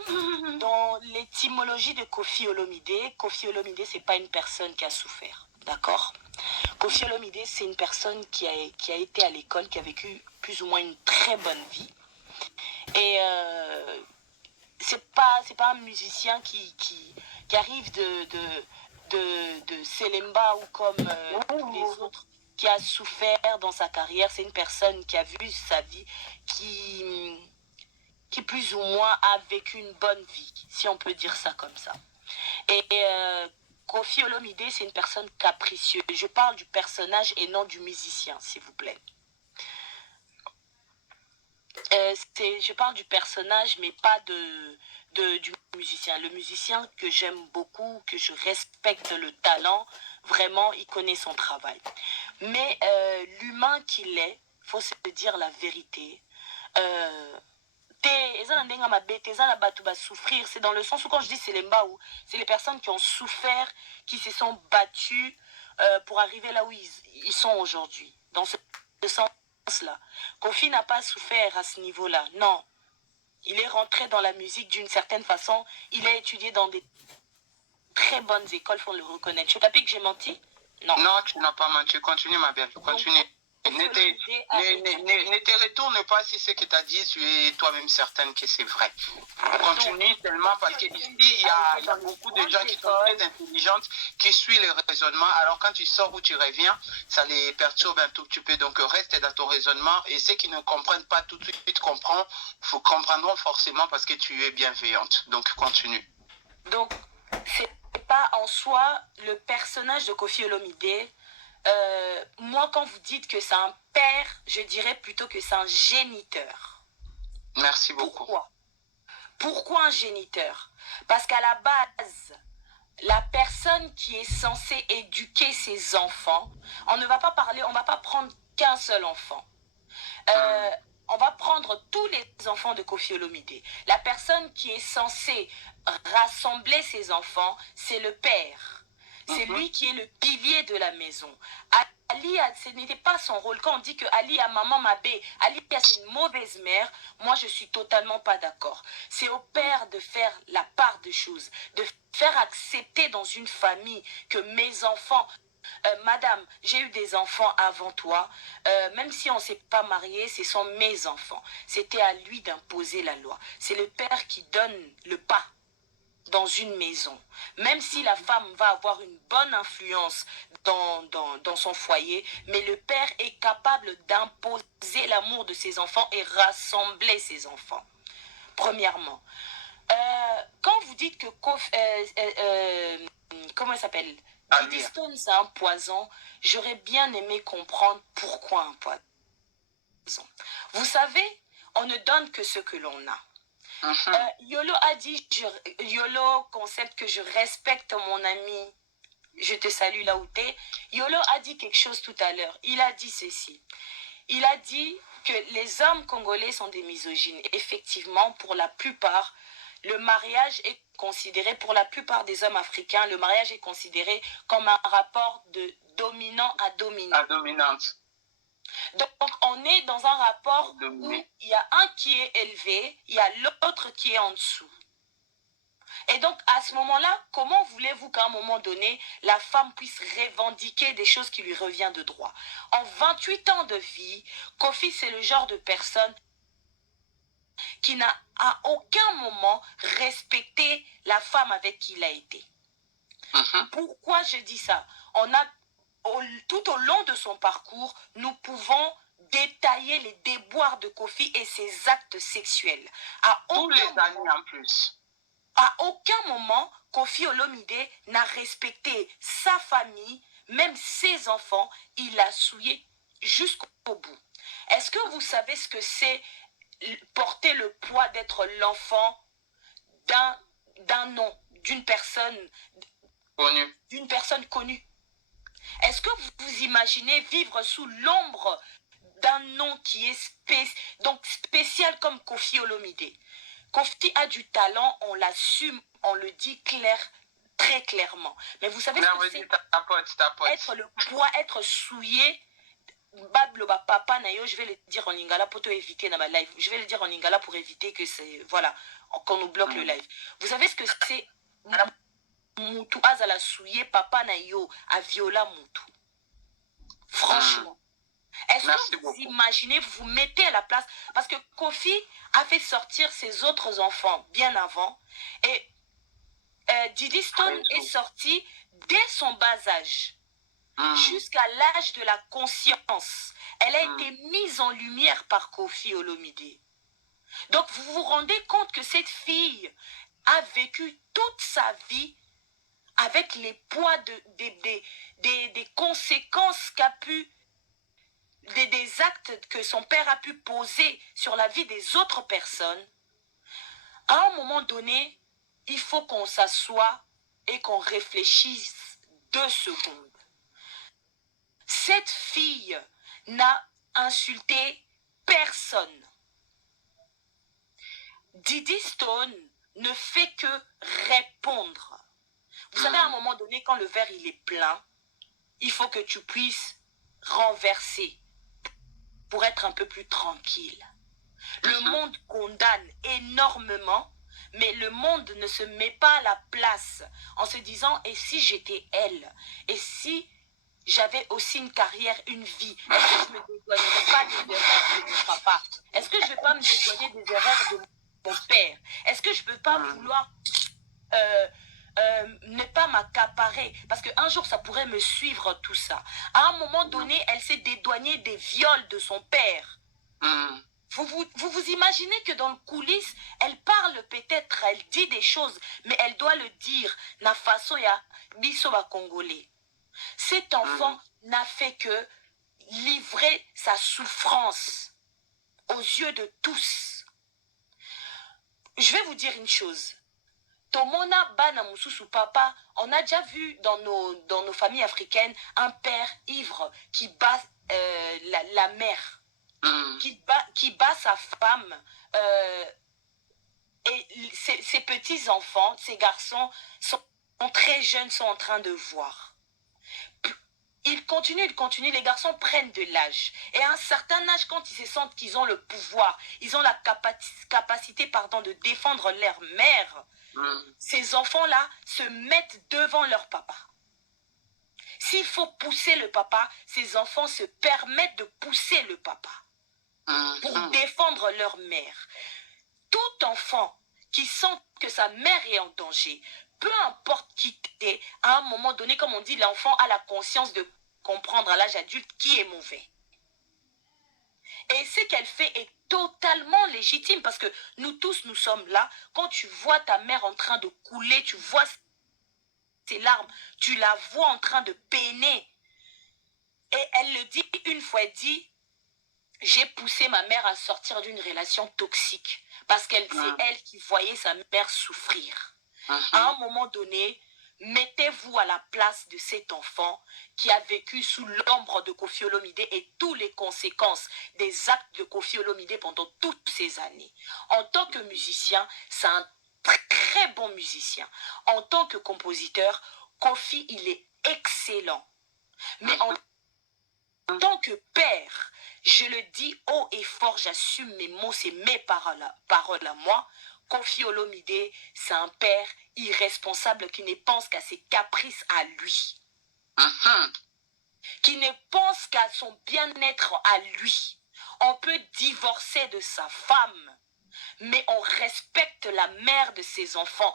vous. Dans l'étymologie de Kofi Olomide, c'est pas une personne qui a souffert. D'accord? Kofi Olomide, c'est une personne qui a été à l'école, qui a vécu plus ou moins une très bonne vie. Et c'est pas un musicien qui arrive de Selemba ou comme tous les autres, qui a souffert dans sa carrière. C'est une personne qui a vu sa vie, qui plus ou moins a vécu une bonne vie, si on peut dire ça comme ça. Et Kofi Olomide, c'est une personne capricieuse. Je parle du personnage et non du musicien, s'il vous plaît. Je parle du personnage, mais pas du musicien. Le musicien que j'aime beaucoup, que je respecte le talent, vraiment, il connaît son travail. Mais l'humain qu'il est, il faut se dire la vérité. Souffrir, c'est dans le sens où quand je dis c'est les mbaou, c'est les personnes qui ont souffert, qui se sont battues pour arriver là où ils sont aujourd'hui. Dans ce sens-là. Kofi n'a pas souffert à ce niveau-là, non. Il est rentré dans la musique d'une certaine façon, il a étudié dans des très bonnes écoles, il faut le reconnaître. Tu as dit que j'ai menti? Non. Non, tu n'as pas menti, continue ma belle, continue. Ne te retourne pas si ce que tu as dit, tu es toi-même certaine que c'est vrai. Continue tellement parce qu'ici, il y a beaucoup de gens qui sont très intelligentes, qui suivent les raisonnements. Alors quand tu sors ou tu reviens, ça les perturbe un tout petit peu. Donc reste dans ton raisonnement et ceux qui ne comprennent pas tout de suite comprendront forcément parce que tu es bienveillante. Donc continue. Donc, c'est pas en soi le personnage de Kofi Olomide. Moi, quand vous dites que c'est un père, je dirais plutôt que c'est un géniteur. Merci beaucoup. Pourquoi un géniteur? Parce qu'à la base, la personne qui est censée éduquer ses enfants, on ne va pas parler, on ne va pas prendre qu'un seul enfant. On va prendre tous les enfants de Kofi Olomide. La personne qui est censée rassembler ses enfants, c'est le père. C'est lui qui est le pilier de la maison. Ali, ce n'était pas son rôle. Quand on dit que Ali a maman Mabé, Ali c'est une mauvaise mère, moi je suis totalement pas d'accord. C'est au père de faire la part des choses, de faire accepter dans une famille que mes enfants... Madame, j'ai eu des enfants avant toi, même si on ne s'est pas marié, ce sont mes enfants. C'était à lui d'imposer la loi. C'est le père qui donne le pas dans une maison. Même si la femme va avoir une bonne influence dans son foyer, mais le père est capable d'imposer l'amour de ses enfants et rassembler ses enfants. Premièrement. Quand vous dites que... comment il s'appelle? Diddy Stone, c'est un poison. J'aurais bien aimé comprendre pourquoi un poison. Vous savez, on ne donne que ce que l'on a. Yolo a dit, Yolo, concept que je respecte mon ami, je te salue là où t'es. Yolo a dit quelque chose tout à l'heure. Il a dit ceci. Il a dit que les hommes congolais sont des misogynes. Effectivement, pour la plupart, le mariage est considéré, pour la plupart des hommes africains, le mariage est considéré comme un rapport de dominant à dominant. À dominante. Donc, on est dans un rapport où il y a un qui est élevé, il y a l'autre qui est en dessous. Et donc, à ce moment-là, comment voulez-vous qu'à un moment donné, la femme puisse revendiquer des choses qui lui reviennent de droit? En 28 ans de vie, Kofi, c'est le genre de personne qui n'a à aucun moment respecté la femme avec qui il a été. Pourquoi je dis ça? Tout au long de son parcours, nous pouvons détailler les déboires de Kofi et ses actes sexuels. Tous les années en plus. À aucun moment, Kofi Olomide n'a respecté sa famille, même ses enfants. Il l'a souillé jusqu'au bout. Est-ce que vous savez ce que c'est porter le poids d'être l'enfant d'un nom, d'une personne connue? Est-ce que vous imaginez vivre sous l'ombre d'un nom qui est donc spécial comme Koffi Olomide. Koffi a du talent, on l'assume, on le dit très clairement. Mais vous savez ce que c'est être le poids, être souillé. Babloba papa nayo, je vais le dire en lingala pour éviter dans ma live. Je vais le dire en lingala pour éviter que c'est voilà qu'on nous bloque le live. Vous savez ce que c'est? Moutou azala souillé papa nayo a viola Moutou. Franchement. Est-ce que vous imaginez, vous vous mettez à la place? Parce que Koffi a fait sortir ses autres enfants bien avant. Et Didi Stone est sorti dès son bas âge. Jusqu'à l'âge de la conscience. Elle a été mise en lumière par Koffi Olomide. Donc vous vous rendez compte que cette fille a vécu toute sa vie avec les poids des conséquences qu'a pu, des actes que son père a pu poser sur la vie des autres personnes. À un moment donné, il faut qu'on s'assoie et qu'on réfléchisse 2 secondes. Cette fille n'a insulté personne. Didi Stone ne fait que répondre. Vous savez, à un moment donné, quand le verre il est plein, il faut que tu puisses renverser pour être un peu plus tranquille. Le monde condamne énormément, mais le monde ne se met pas à la place en se disant, et si j'étais elle? Et si j'avais aussi une carrière, une vie? Est-ce que je ne me dédouanerais pas des erreurs de mon papa? Est-ce que je ne vais pas me dédouaner des erreurs de mon père? Est-ce que je ne peux pas vouloir ne pas m'accaparer? Parce qu'un jour, ça pourrait me suivre tout ça. À un moment donné, elle s'est dédouanée des viols de son père. Vous imaginez que dans le coulisse, elle parle peut-être, elle dit des choses, mais elle doit le dire. Na façon ya biso ba congolais. Cet enfant n'a fait que livrer sa souffrance aux yeux de tous. Je vais vous dire une chose. Tomona Bana Moussousou Papa, on a déjà vu dans nos familles africaines un père ivre qui bat la mère, qui bat sa femme. Et ses petits-enfants, ses garçons, sont très jeunes, sont en train de voir. Ils continuent, les garçons prennent de l'âge. Et à un certain âge, quand ils se sentent qu'ils ont le pouvoir, ils ont la capacité de défendre leur mère, ces enfants-là se mettent devant leur papa. S'il faut pousser le papa, ces enfants se permettent de pousser le papa pour défendre leur mère. Tout enfant qui sent que sa mère est en danger, peu importe qui t'es, à un moment donné, comme on dit, l'enfant a la conscience de comprendre à l'âge adulte qui est mauvais. Et ce qu'elle fait est totalement légitime parce que nous tous, nous sommes là. Quand tu vois ta mère en train de couler, tu vois ses larmes, tu la vois en train de peiner. Et elle le dit une fois, elle dit, j'ai poussé ma mère à sortir d'une relation toxique parce qu'elle c'est elle qui voyait sa mère souffrir. À un moment donné, mettez-vous à la place de cet enfant qui a vécu sous l'ombre de Koffi Olomide et toutes les conséquences des actes de Koffi Olomide pendant toutes ces années. En tant que musicien, c'est un très bon musicien. En tant que compositeur, Koffi, il est excellent. Mais en tant que père, je le dis haut et fort, j'assume mes mots, c'est mes paroles à moi. Koffi Olomide, c'est un père irresponsable qui ne pense qu'à ses caprices à lui. Qui ne pense qu'à son bien-être à lui. On peut divorcer de sa femme, mais on respecte la mère de ses enfants.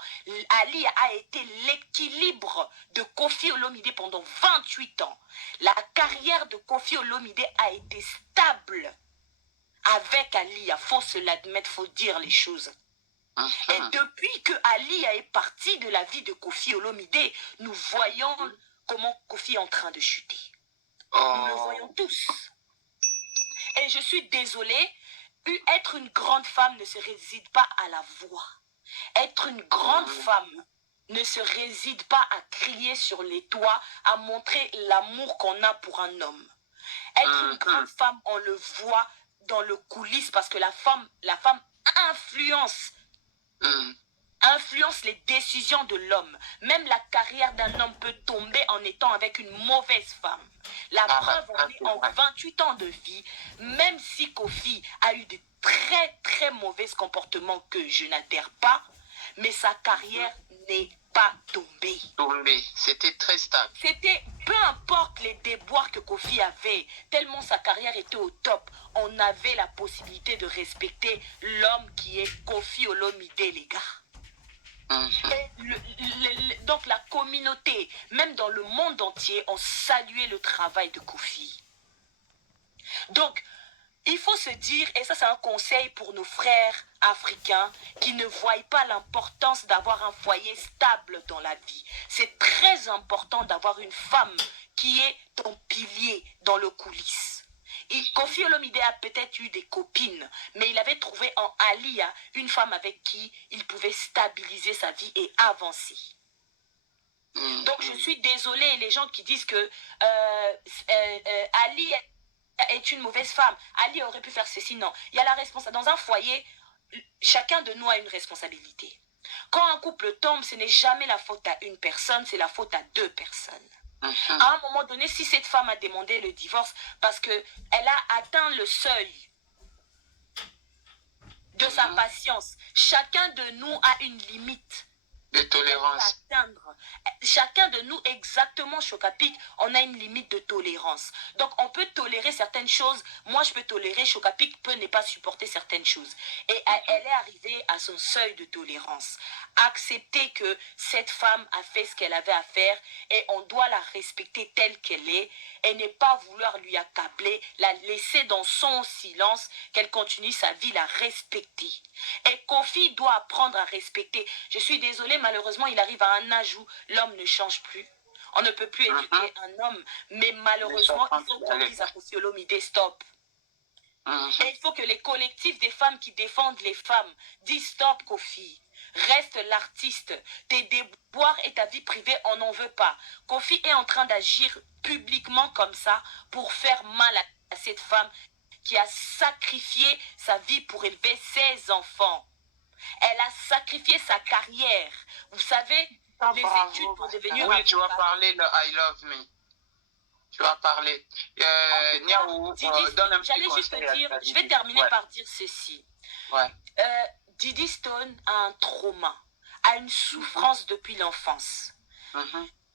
Ali a été l'équilibre de Koffi Olomide pendant 28 ans. La carrière de Koffi Olomide a été stable avec Ali. Il faut se l'admettre, il faut dire les choses. Et depuis que Ali est parti de la vie de Koffi Olomide, nous voyons comment Koffi est en train de chuter. Nous le voyons tous. Et je suis désolée, être une grande femme ne se réside pas à la voix. Être une grande femme ne se réside pas à crier sur les toits, à montrer l'amour qu'on a pour un homme. Être une grande femme, on le voit dans le coulisses parce que la femme influence les décisions de l'homme. Même la carrière d'un homme peut tomber en étant avec une mauvaise femme. La preuve en est en 28 ans de vie, même si Kofi a eu de très très mauvais comportements que je n'adhère pas, mais sa carrière n'est pas tombée. C'était très stable. C'était, peu importe les déboires que Kofi avait, tellement sa carrière était au top, on avait la possibilité de respecter l'homme qui est Kofi Olomide, les gars. Et donc la communauté, même dans le monde entier, ont salué le travail de Kofi. Donc, il faut se dire, et ça c'est un conseil pour nos frères africains qui ne voient pas l'importance d'avoir un foyer stable dans la vie. C'est très important d'avoir une femme qui est ton pilier dans le coulisses. Et Kofi Olomide a peut-être eu des copines, mais il avait trouvé en Alia une femme avec qui il pouvait stabiliser sa vie et avancer. Donc je suis désolée, les gens qui disent que Ali est une mauvaise femme, Ali aurait pu faire ceci, non. Il y a la responsabilité. Dans un foyer, chacun de nous a une responsabilité. Quand un couple tombe, ce n'est jamais la faute à une personne, c'est la faute à deux personnes. À un moment donné, si cette femme a demandé le divorce parce qu'elle a atteint le seuil de sa patience, chacun de nous a une limite de tolérance. Chacun de nous, exactement, Chocapic, on a une limite de tolérance. Donc, on peut tolérer certaines choses. Moi, je peux tolérer, Chocapic peut ne pas supporter certaines choses. Et elle est arrivée à son seuil de tolérance. Accepter que cette femme a fait ce qu'elle avait à faire et on doit la respecter telle qu'elle est et ne pas vouloir lui accabler, la laisser dans son silence, qu'elle continue sa vie, la respecter. Et Kofi doit apprendre à respecter. Je suis désolée, malheureusement, il arrive à un âge où l'homme ne change plus. On ne peut plus éduquer un homme, mais malheureusement, il faut qu'on dise à Kofi Olomide stop. Et il faut que les collectifs des femmes qui défendent les femmes disent stop, Kofi. Reste l'artiste. Tes déboires et ta vie privée, on n'en veut pas. Kofi est en train d'agir publiquement comme ça pour faire mal à cette femme qui a sacrifié sa vie pour élever ses enfants. Elle a sacrifié sa carrière. Vous savez, les études pour devenir... Oui, tu vas parler de I Love Me. Tu vas parler. Niaou, donne un petit j'allais juste te dire, je vais terminer par dire ceci. Didi Stone a un trauma, a une souffrance depuis l'enfance.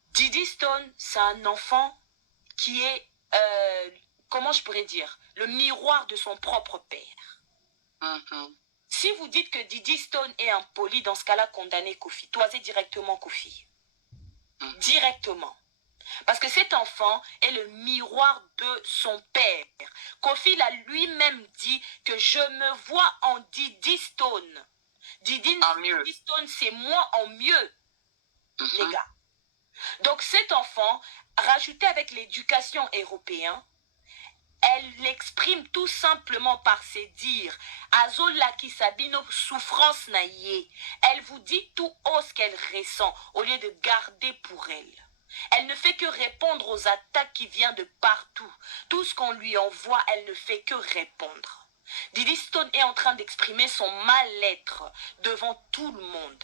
Didi Stone, c'est un enfant qui est, comment je pourrais dire, le miroir de son propre père. Si vous dites que Didi Stone est impoli, dans ce cas-là, condamnez Kofi. Toisez directement Kofi. Directement. Parce que cet enfant est le miroir de son père. Kofi l'a lui-même dit que je me vois en Didi Stone. Didi Stone, c'est moi en mieux, les gars. Donc cet enfant, rajouté avec l'éducation européenne, elle l'exprime tout simplement par ses dires. Azola qui sabino souffrance naïe. Elle vous dit tout haut ce qu'elle ressent au lieu de garder pour elle. Elle ne fait que répondre aux attaques qui viennent de partout. Tout ce qu'on lui envoie, elle ne fait que répondre. Didi Stone est en train d'exprimer son mal-être devant tout le monde.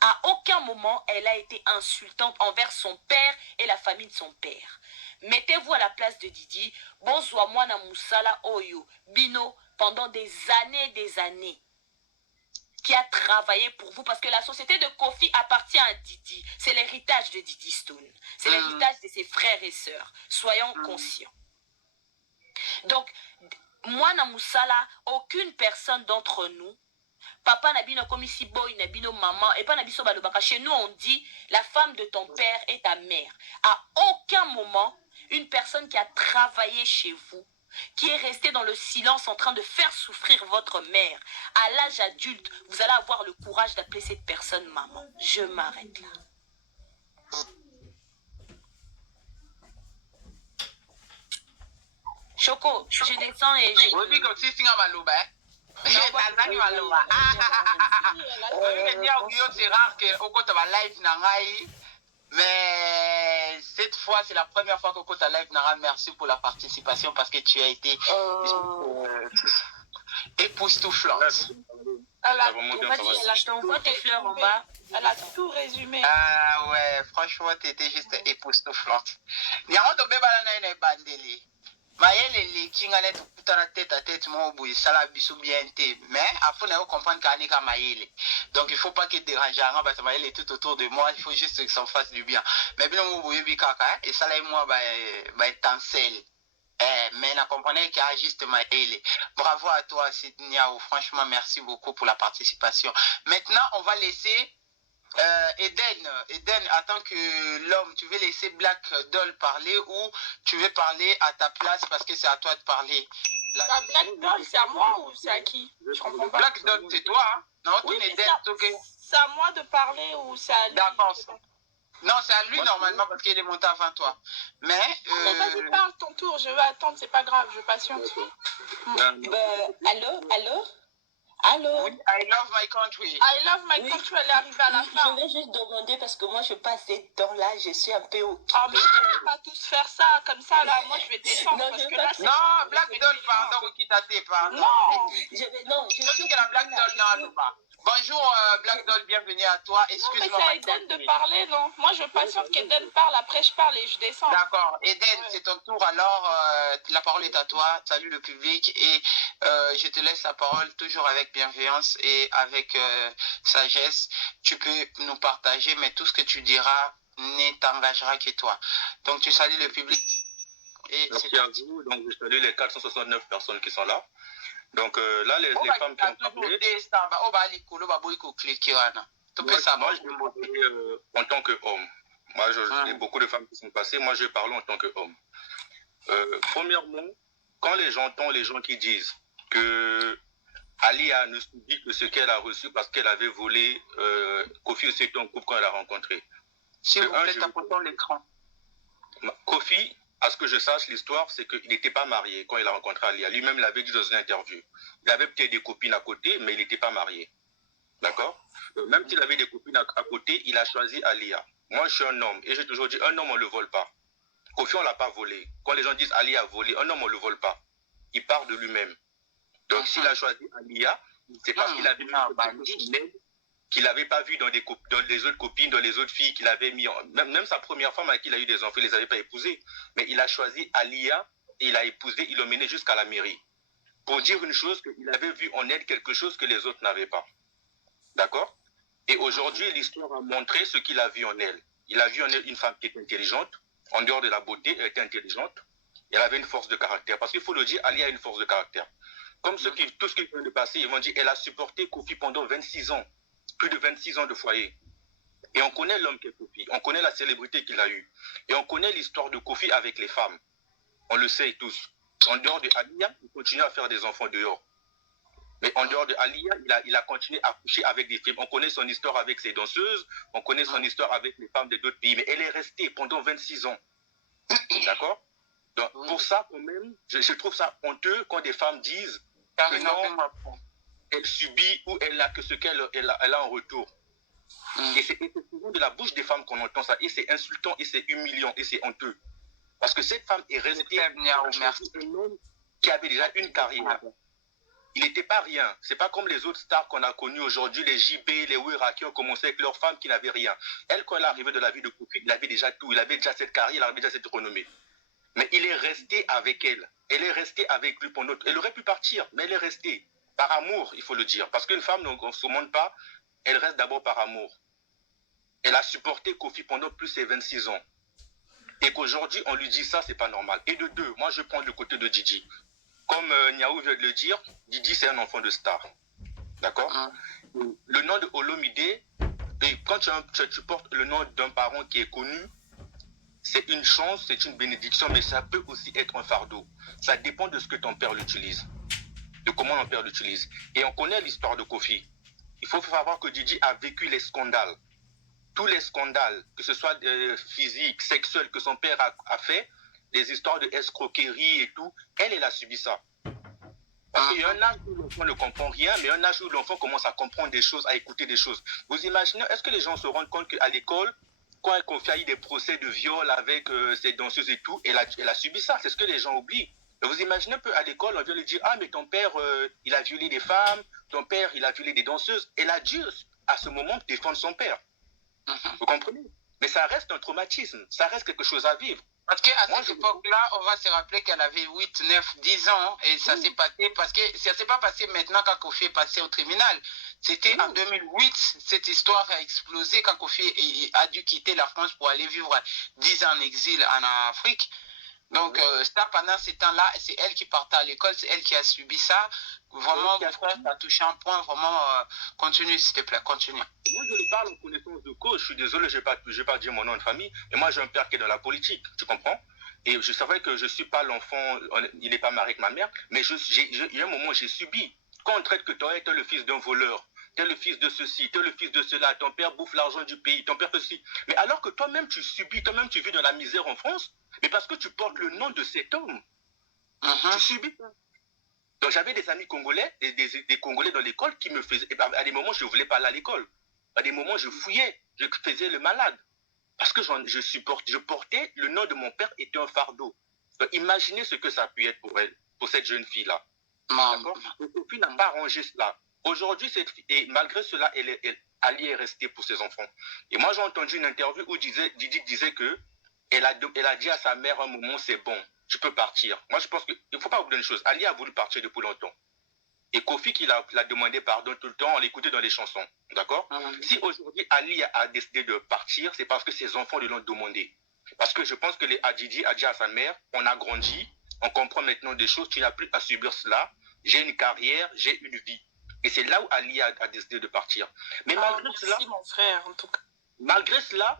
À aucun moment, elle a été insultante envers son père et la famille de son père. Mettez-vous à la place de Didi. Bonsoir, moi na Moussala Oyo, Bino, pendant des années, qui a travaillé pour vous, parce que la société de Kofi appartient à Didi. C'est l'héritage de Didi Stone. C'est l'héritage de ses frères et sœurs. Soyons conscients. Donc, moi na Moussala, aucune personne d'entre nous, papa nabino comme ici boy nabino maman et pas nabiso balobaka, chez nous on dit la femme de ton père est ta mère. À aucun moment une personne qui a travaillé chez vous, qui est restée dans le silence en train de faire souffrir votre mère, à l'âge adulte, vous allez avoir le courage d'appeler cette personne maman. Je m'arrête là. Choco, je descends et je... Mais cette fois, c'est la première fois que Kota Live Nara, merci pour la participation parce que tu as été époustouflante. Elle a t'envoie tes fleurs en bas. Elle a tout résumé. Ah ouais, franchement, tu étais juste époustouflante. Nyango bebala na bandeli. Mayele le kinga net putara tête à tête mo boui sala bisu bien té mais après on comprendre qu'ani ka mayele. Donc il faut pas qu'il dérange nga parce que mayele est tout autour de moi, il faut juste que ça fasse du bien. Mais bien mo boui bi kaka et ça là moi ba étincelle. Mais on comprenait qu'il y a juste Maëlle. Bravo à toi, Sidniao. Franchement, merci beaucoup pour la participation. Maintenant, on va laisser Eden, attends que l'homme, tu veux laisser Black Doll parler ou tu veux parler à ta place parce que c'est à toi de parler. Black Doll, c'est à moi ou c'est à qui? Je comprends pas. Black Doll, c'est toi, hein? Non, oui, Eden, c'est à moi de parler ou c'est à lui? D'accord. Non, c'est à lui normalement parce qu'il est monté avant toi. Mais vas-y, parle ton tour, je vais attendre, c'est pas grave, je patiente. Allô? Oui, I love my country. I love my country, elle est arrivée à la fin. Je vais juste demander parce que moi je passe ces temps-là, je suis un peu occupée. Oh, mais je ne vais pas tous faire ça comme ça, là. Moi je vais descendre Non, parce je que vais là pas c'est. Non, Black Doll, pardon, Kitate, pardon. Non! Je suis que la Black Doll dans Alouba. Bonjour Black Doll, bienvenue à toi. Excuse-moi. Non, mais c'est à Eden de parler, non? Moi je patiente qu'Eden parle, après je parle et je descends. D'accord. Eden, c'est ton tour. Alors, la parole est à toi. Salut le public et je te laisse la parole toujours avec bienveillance et avec sagesse. Tu peux nous partager, mais tout ce que tu diras ne t'engagera que toi. Donc, tu salues le public. Et merci à vous. Donc, je salue les 469 personnes qui sont là. Donc là, les femmes qui ont parlé... Moi, je vais parler en tant qu'homme. Moi, j'ai beaucoup de femmes qui sont passées. Moi, je vais parler en tant qu'homme. Premièrement, quand j'entends les gens qui disent que Alia ne subit que ce qu'elle a reçu parce qu'elle avait volé Kofi aussi en couple quand elle l'a rencontré. Si vous plaît, apportons l'écran. Kofi, à ce que je sache, l'histoire, c'est qu'il n'était pas marié quand il a rencontré Alia. Lui-même l'avait dit dans une interview. Il avait peut-être des copines à côté, mais il n'était pas marié. D'accord? Même s'il avait des copines à côté, il a choisi Alia. Moi, je suis un homme et j'ai toujours dit, un homme, on ne le vole pas. Kofi, on ne l'a pas volé. Quand les gens disent Alia a volé, un homme, on ne le vole pas. Il part de lui-même. Donc, s'il a choisi Alia, c'est parce qu'il avait qu'il n'avait pas vu dans les autres copines, dans les autres filles qu'il avait mis. Même sa première femme avec qui il a eu des enfants, il ne les avait pas épousées. Mais il a choisi Alia et il a épousé, il l'a mené jusqu'à la mairie. Pour dire une chose, qu'il avait vu en elle quelque chose que les autres n'avaient pas. D'accord? Et aujourd'hui, l'histoire a montré ce qu'il a vu en elle. Il a vu en elle une femme qui est intelligente. En dehors de la beauté, elle était intelligente. Elle avait une force de caractère. Parce qu'il faut le dire, Alia a une force de caractère. Comme tout ce qui vient de passer, ils vont dire, elle a supporté Kofi pendant 26 ans. Plus de 26 ans de foyer. Et on connaît l'homme qu'est Kofi. On connaît la célébrité qu'il a eue. Et on connaît l'histoire de Kofi avec les femmes. On le sait tous. En dehors de Alia, il continue à faire des enfants dehors. Mais en dehors de Alia, il a continué à coucher avec des filles. On connaît son histoire avec ses danseuses. On connaît son histoire avec les femmes d'autres pays. Mais elle est restée pendant 26 ans. D'accord? Donc, pour ça, quand même, je trouve ça honteux quand des femmes disent que non, elle subit ou elle a que ce qu'elle a en retour. Et c'est souvent de la bouche des femmes qu'on entend ça. Et c'est insultant, et c'est humiliant, et c'est honteux. Parce que cette femme est restée un homme qui avait déjà une carrière. Il n'était pas rien. C'est pas comme les autres stars qu'on a connues aujourd'hui, les JB, les Wira, qui ont commencé avec leurs femmes qui n'avaient rien. Elle, quand elle est arrivée de la vie de Kofi, il avait déjà tout. Il avait déjà cette carrière, il avait déjà cette renommée. Mais il est resté avec elle. Elle est restée avec lui pendant... Elle aurait pu partir, mais elle est restée. Par amour, il faut le dire. Parce qu'une femme, on ne se montre pas, elle reste d'abord par amour. Elle a supporté Kofi pendant plus de 26 ans. Et qu'aujourd'hui, on lui dit ça, c'est pas normal. Et de deux, moi, je prends le côté de Didi. Comme Niaou vient de le dire, Didi, c'est un enfant de star. D'accord? Le nom de Olomide, et quand tu portes le nom d'un parent qui est connu, c'est une chance, c'est une bénédiction, mais ça peut aussi être un fardeau. Ça dépend de ce que ton père l'utilise, de comment ton père l'utilise. Et on connaît l'histoire de Kofi. Il faut savoir que Didi a vécu les scandales. Tous les scandales, que ce soit physiques, sexuels, que son père a fait, les histoires de escroquerie et tout, elle a subi ça. Parce qu'il y a un âge où l'enfant ne comprend rien, mais un âge où l'enfant commence à comprendre des choses, à écouter des choses. Vous imaginez, est-ce que les gens se rendent compte qu'à l'école, quand Kofi a eu des procès de viol avec ses danseuses et tout, elle a subi ça. C'est ce que les gens oublient. Et vous imaginez un peu à l'école, on vient lui dire, ah mais ton père, il a violé des femmes, ton père, il a violé des danseuses. Elle a dû, à ce moment, défendre son père. Vous comprenez? Mais ça reste un traumatisme, ça reste quelque chose à vivre. Parce qu'à cette époque-là, on va se rappeler qu'elle avait 8, 9, 10 ans et ça s'est passé parce que ça ne s'est pas passé maintenant quand Kofi est passé au tribunal. C'était en 2008, cette histoire a explosé quand Kofi a dû quitter la France pour aller vivre 10 ans en exil en Afrique. Donc ça, pendant ces temps-là, c'est elle qui partait à l'école, c'est elle qui a subi ça. Vraiment, mon frère, ça a touché un point, vraiment, continue s'il te plaît, continue. Moi, je le parle en connaissance de cause. Je suis désolé, je ne vais pas dire mon nom de famille. Mais moi, j'ai un père qui est dans la politique, tu comprends? Et je savais que je ne suis pas l'enfant, il n'est pas marié avec ma mère, mais il y a un moment où j'ai subi. Quand on traite que toi, tu es le fils d'un voleur, tu es le fils de ceci, tu es le fils de cela, ton père bouffe l'argent du pays, ton père ceci. Mais alors que toi-même, tu subis, toi-même, tu vis dans la misère en France, mais parce que tu portes le nom de cet homme, tu subis. Donc j'avais des amis congolais, des Congolais dans l'école qui me faisaient, à des moments, je ne voulais pas aller à l'école. À des moments, je fouillais, je faisais le malade. Parce que je portais le nom de mon père était un fardeau. Donc, imaginez ce que ça a pu être pour elle, pour cette jeune fille-là. Kofi n'a pas arrangé cela. Aujourd'hui, cette fille, et malgré cela, Ali est restée pour ses enfants. Et moi, j'ai entendu une interview où Didi disait que elle a dit à sa mère à un moment, c'est bon, je peux partir. Moi, je pense qu'il ne faut pas oublier une chose. Ali a voulu partir depuis longtemps. Et Kofi, qui l'a demandé pardon tout le temps, on l'écoutait dans les chansons. D'accord? Si aujourd'hui Ali a décidé de partir, c'est parce que ses enfants lui l'ont demandé. Parce que je pense que Didi a dit à sa mère, on a grandi, on comprend maintenant des choses, tu n'as plus à subir cela. J'ai une carrière, j'ai une vie. Et c'est là où Ali a décidé de partir. Mais malgré cela, mon frère, en tout cas. Malgré cela,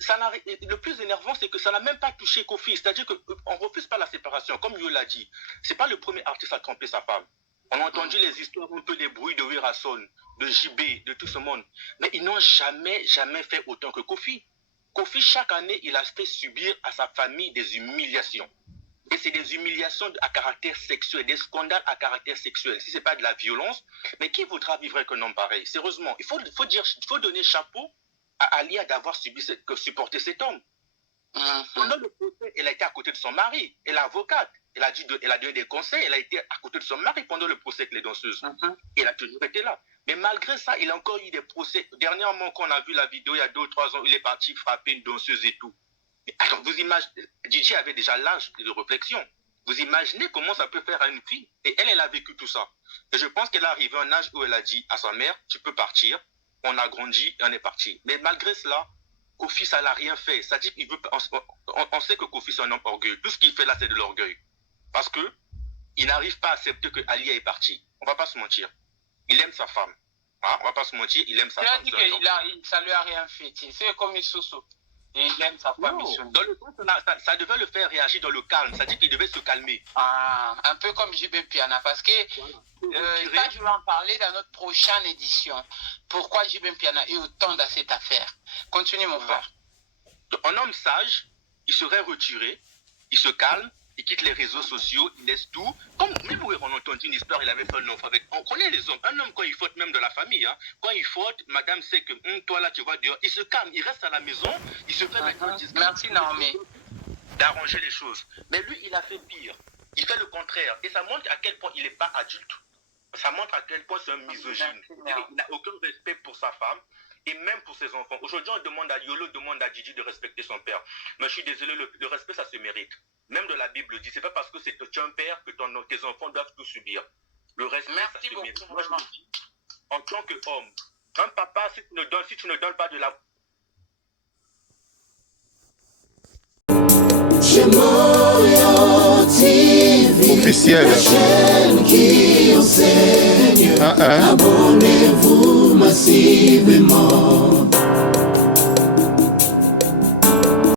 le plus énervant, c'est que ça n'a même pas touché Kofi. C'est-à-dire qu'on ne refuse pas la séparation. Comme Yo l'a dit, ce n'est pas le premier artiste à tromper sa femme. On a entendu les histoires, un peu les bruits de Wirason, de JB, de tout ce monde. Mais ils n'ont jamais fait autant que Kofi. Kofi, chaque année, il a fait subir à sa famille des humiliations. Et c'est des humiliations à caractère sexuel, des scandales à caractère sexuel. Si ce n'est pas de la violence, mais qui voudra vivre avec un homme pareil? Sérieusement, il faut donner chapeau à Alia d'avoir supporté cet homme. Pendant le procès, elle a été à côté de son mari. Elle est avocate. Elle a donné des conseils. Elle a été à côté de son mari pendant le procès avec les danseuses. Elle a toujours été là. Mais malgré ça, il a encore eu des procès. Dernièrement, quand on a vu la vidéo, il y a 2 ou 3 ans, il est parti frapper une danseuse et tout. Alors, vous imaginez, DJ avait déjà l'âge de réflexion. Vous imaginez comment ça peut faire à une fille? Et elle a vécu tout ça. Et je pense qu'elle est arrivée à un âge où elle a dit à sa mère, tu peux partir. On a grandi et on est parti. Mais malgré cela, Kofi, ça n'a rien fait. C'est-à-dire qu'il veut, on sait que Kofi, c'est un homme orgueilleux. Tout ce qu'il fait là, c'est de l'orgueil. Parce qu'il n'arrive pas à accepter que Alia est partie. On ne va pas se mentir. Il aime sa femme. Hein? On ne va pas se mentir, il aime sa femme. Tu as dit que ça ne lui a rien fait. C'est comme une soso. Et il aime sa femme. Dans le sens, ça devait le faire réagir dans le calme. C'est-à-dire qu'il devait se calmer. Un peu comme JB Piana. Parce que ça, je vais en parler dans notre prochaine édition. Pourquoi JB Piana est autant dans cette affaire? Continue, mon frère. Un homme sage, il serait retiré, il se calme, il quitte les réseaux sociaux, il laisse tout. Comme même où on a entendu une histoire, il avait fait un enfant avec. On connaît les hommes. Un homme, quand il faute, même de la famille, hein, quand il faute, madame sait que toi là, tu vas dehors. Il se calme, il reste à la maison, il se fait maintenant merci, Naomi. D'arranger les choses. Mais lui, il a fait pire. Il fait le contraire. Et ça montre à quel point il n'est pas adulte. Ça montre à quel point c'est un misogyne. Il n'a aucun respect pour sa femme et même pour ses enfants. Aujourd'hui, on demande à Yolo, demande à Didi de respecter son père. Mais je suis désolé, le respect, ça se mérite. Même de la Bible dit, c'est pas parce que c'est un père que tes enfants doivent tout subir. Le respect, ça se mérite. Moi, je me dis, en tant qu'homme, un papa, si tu ne donnes pas de la... Officiel. La chaîne qui enseigne. Abonnez-vous.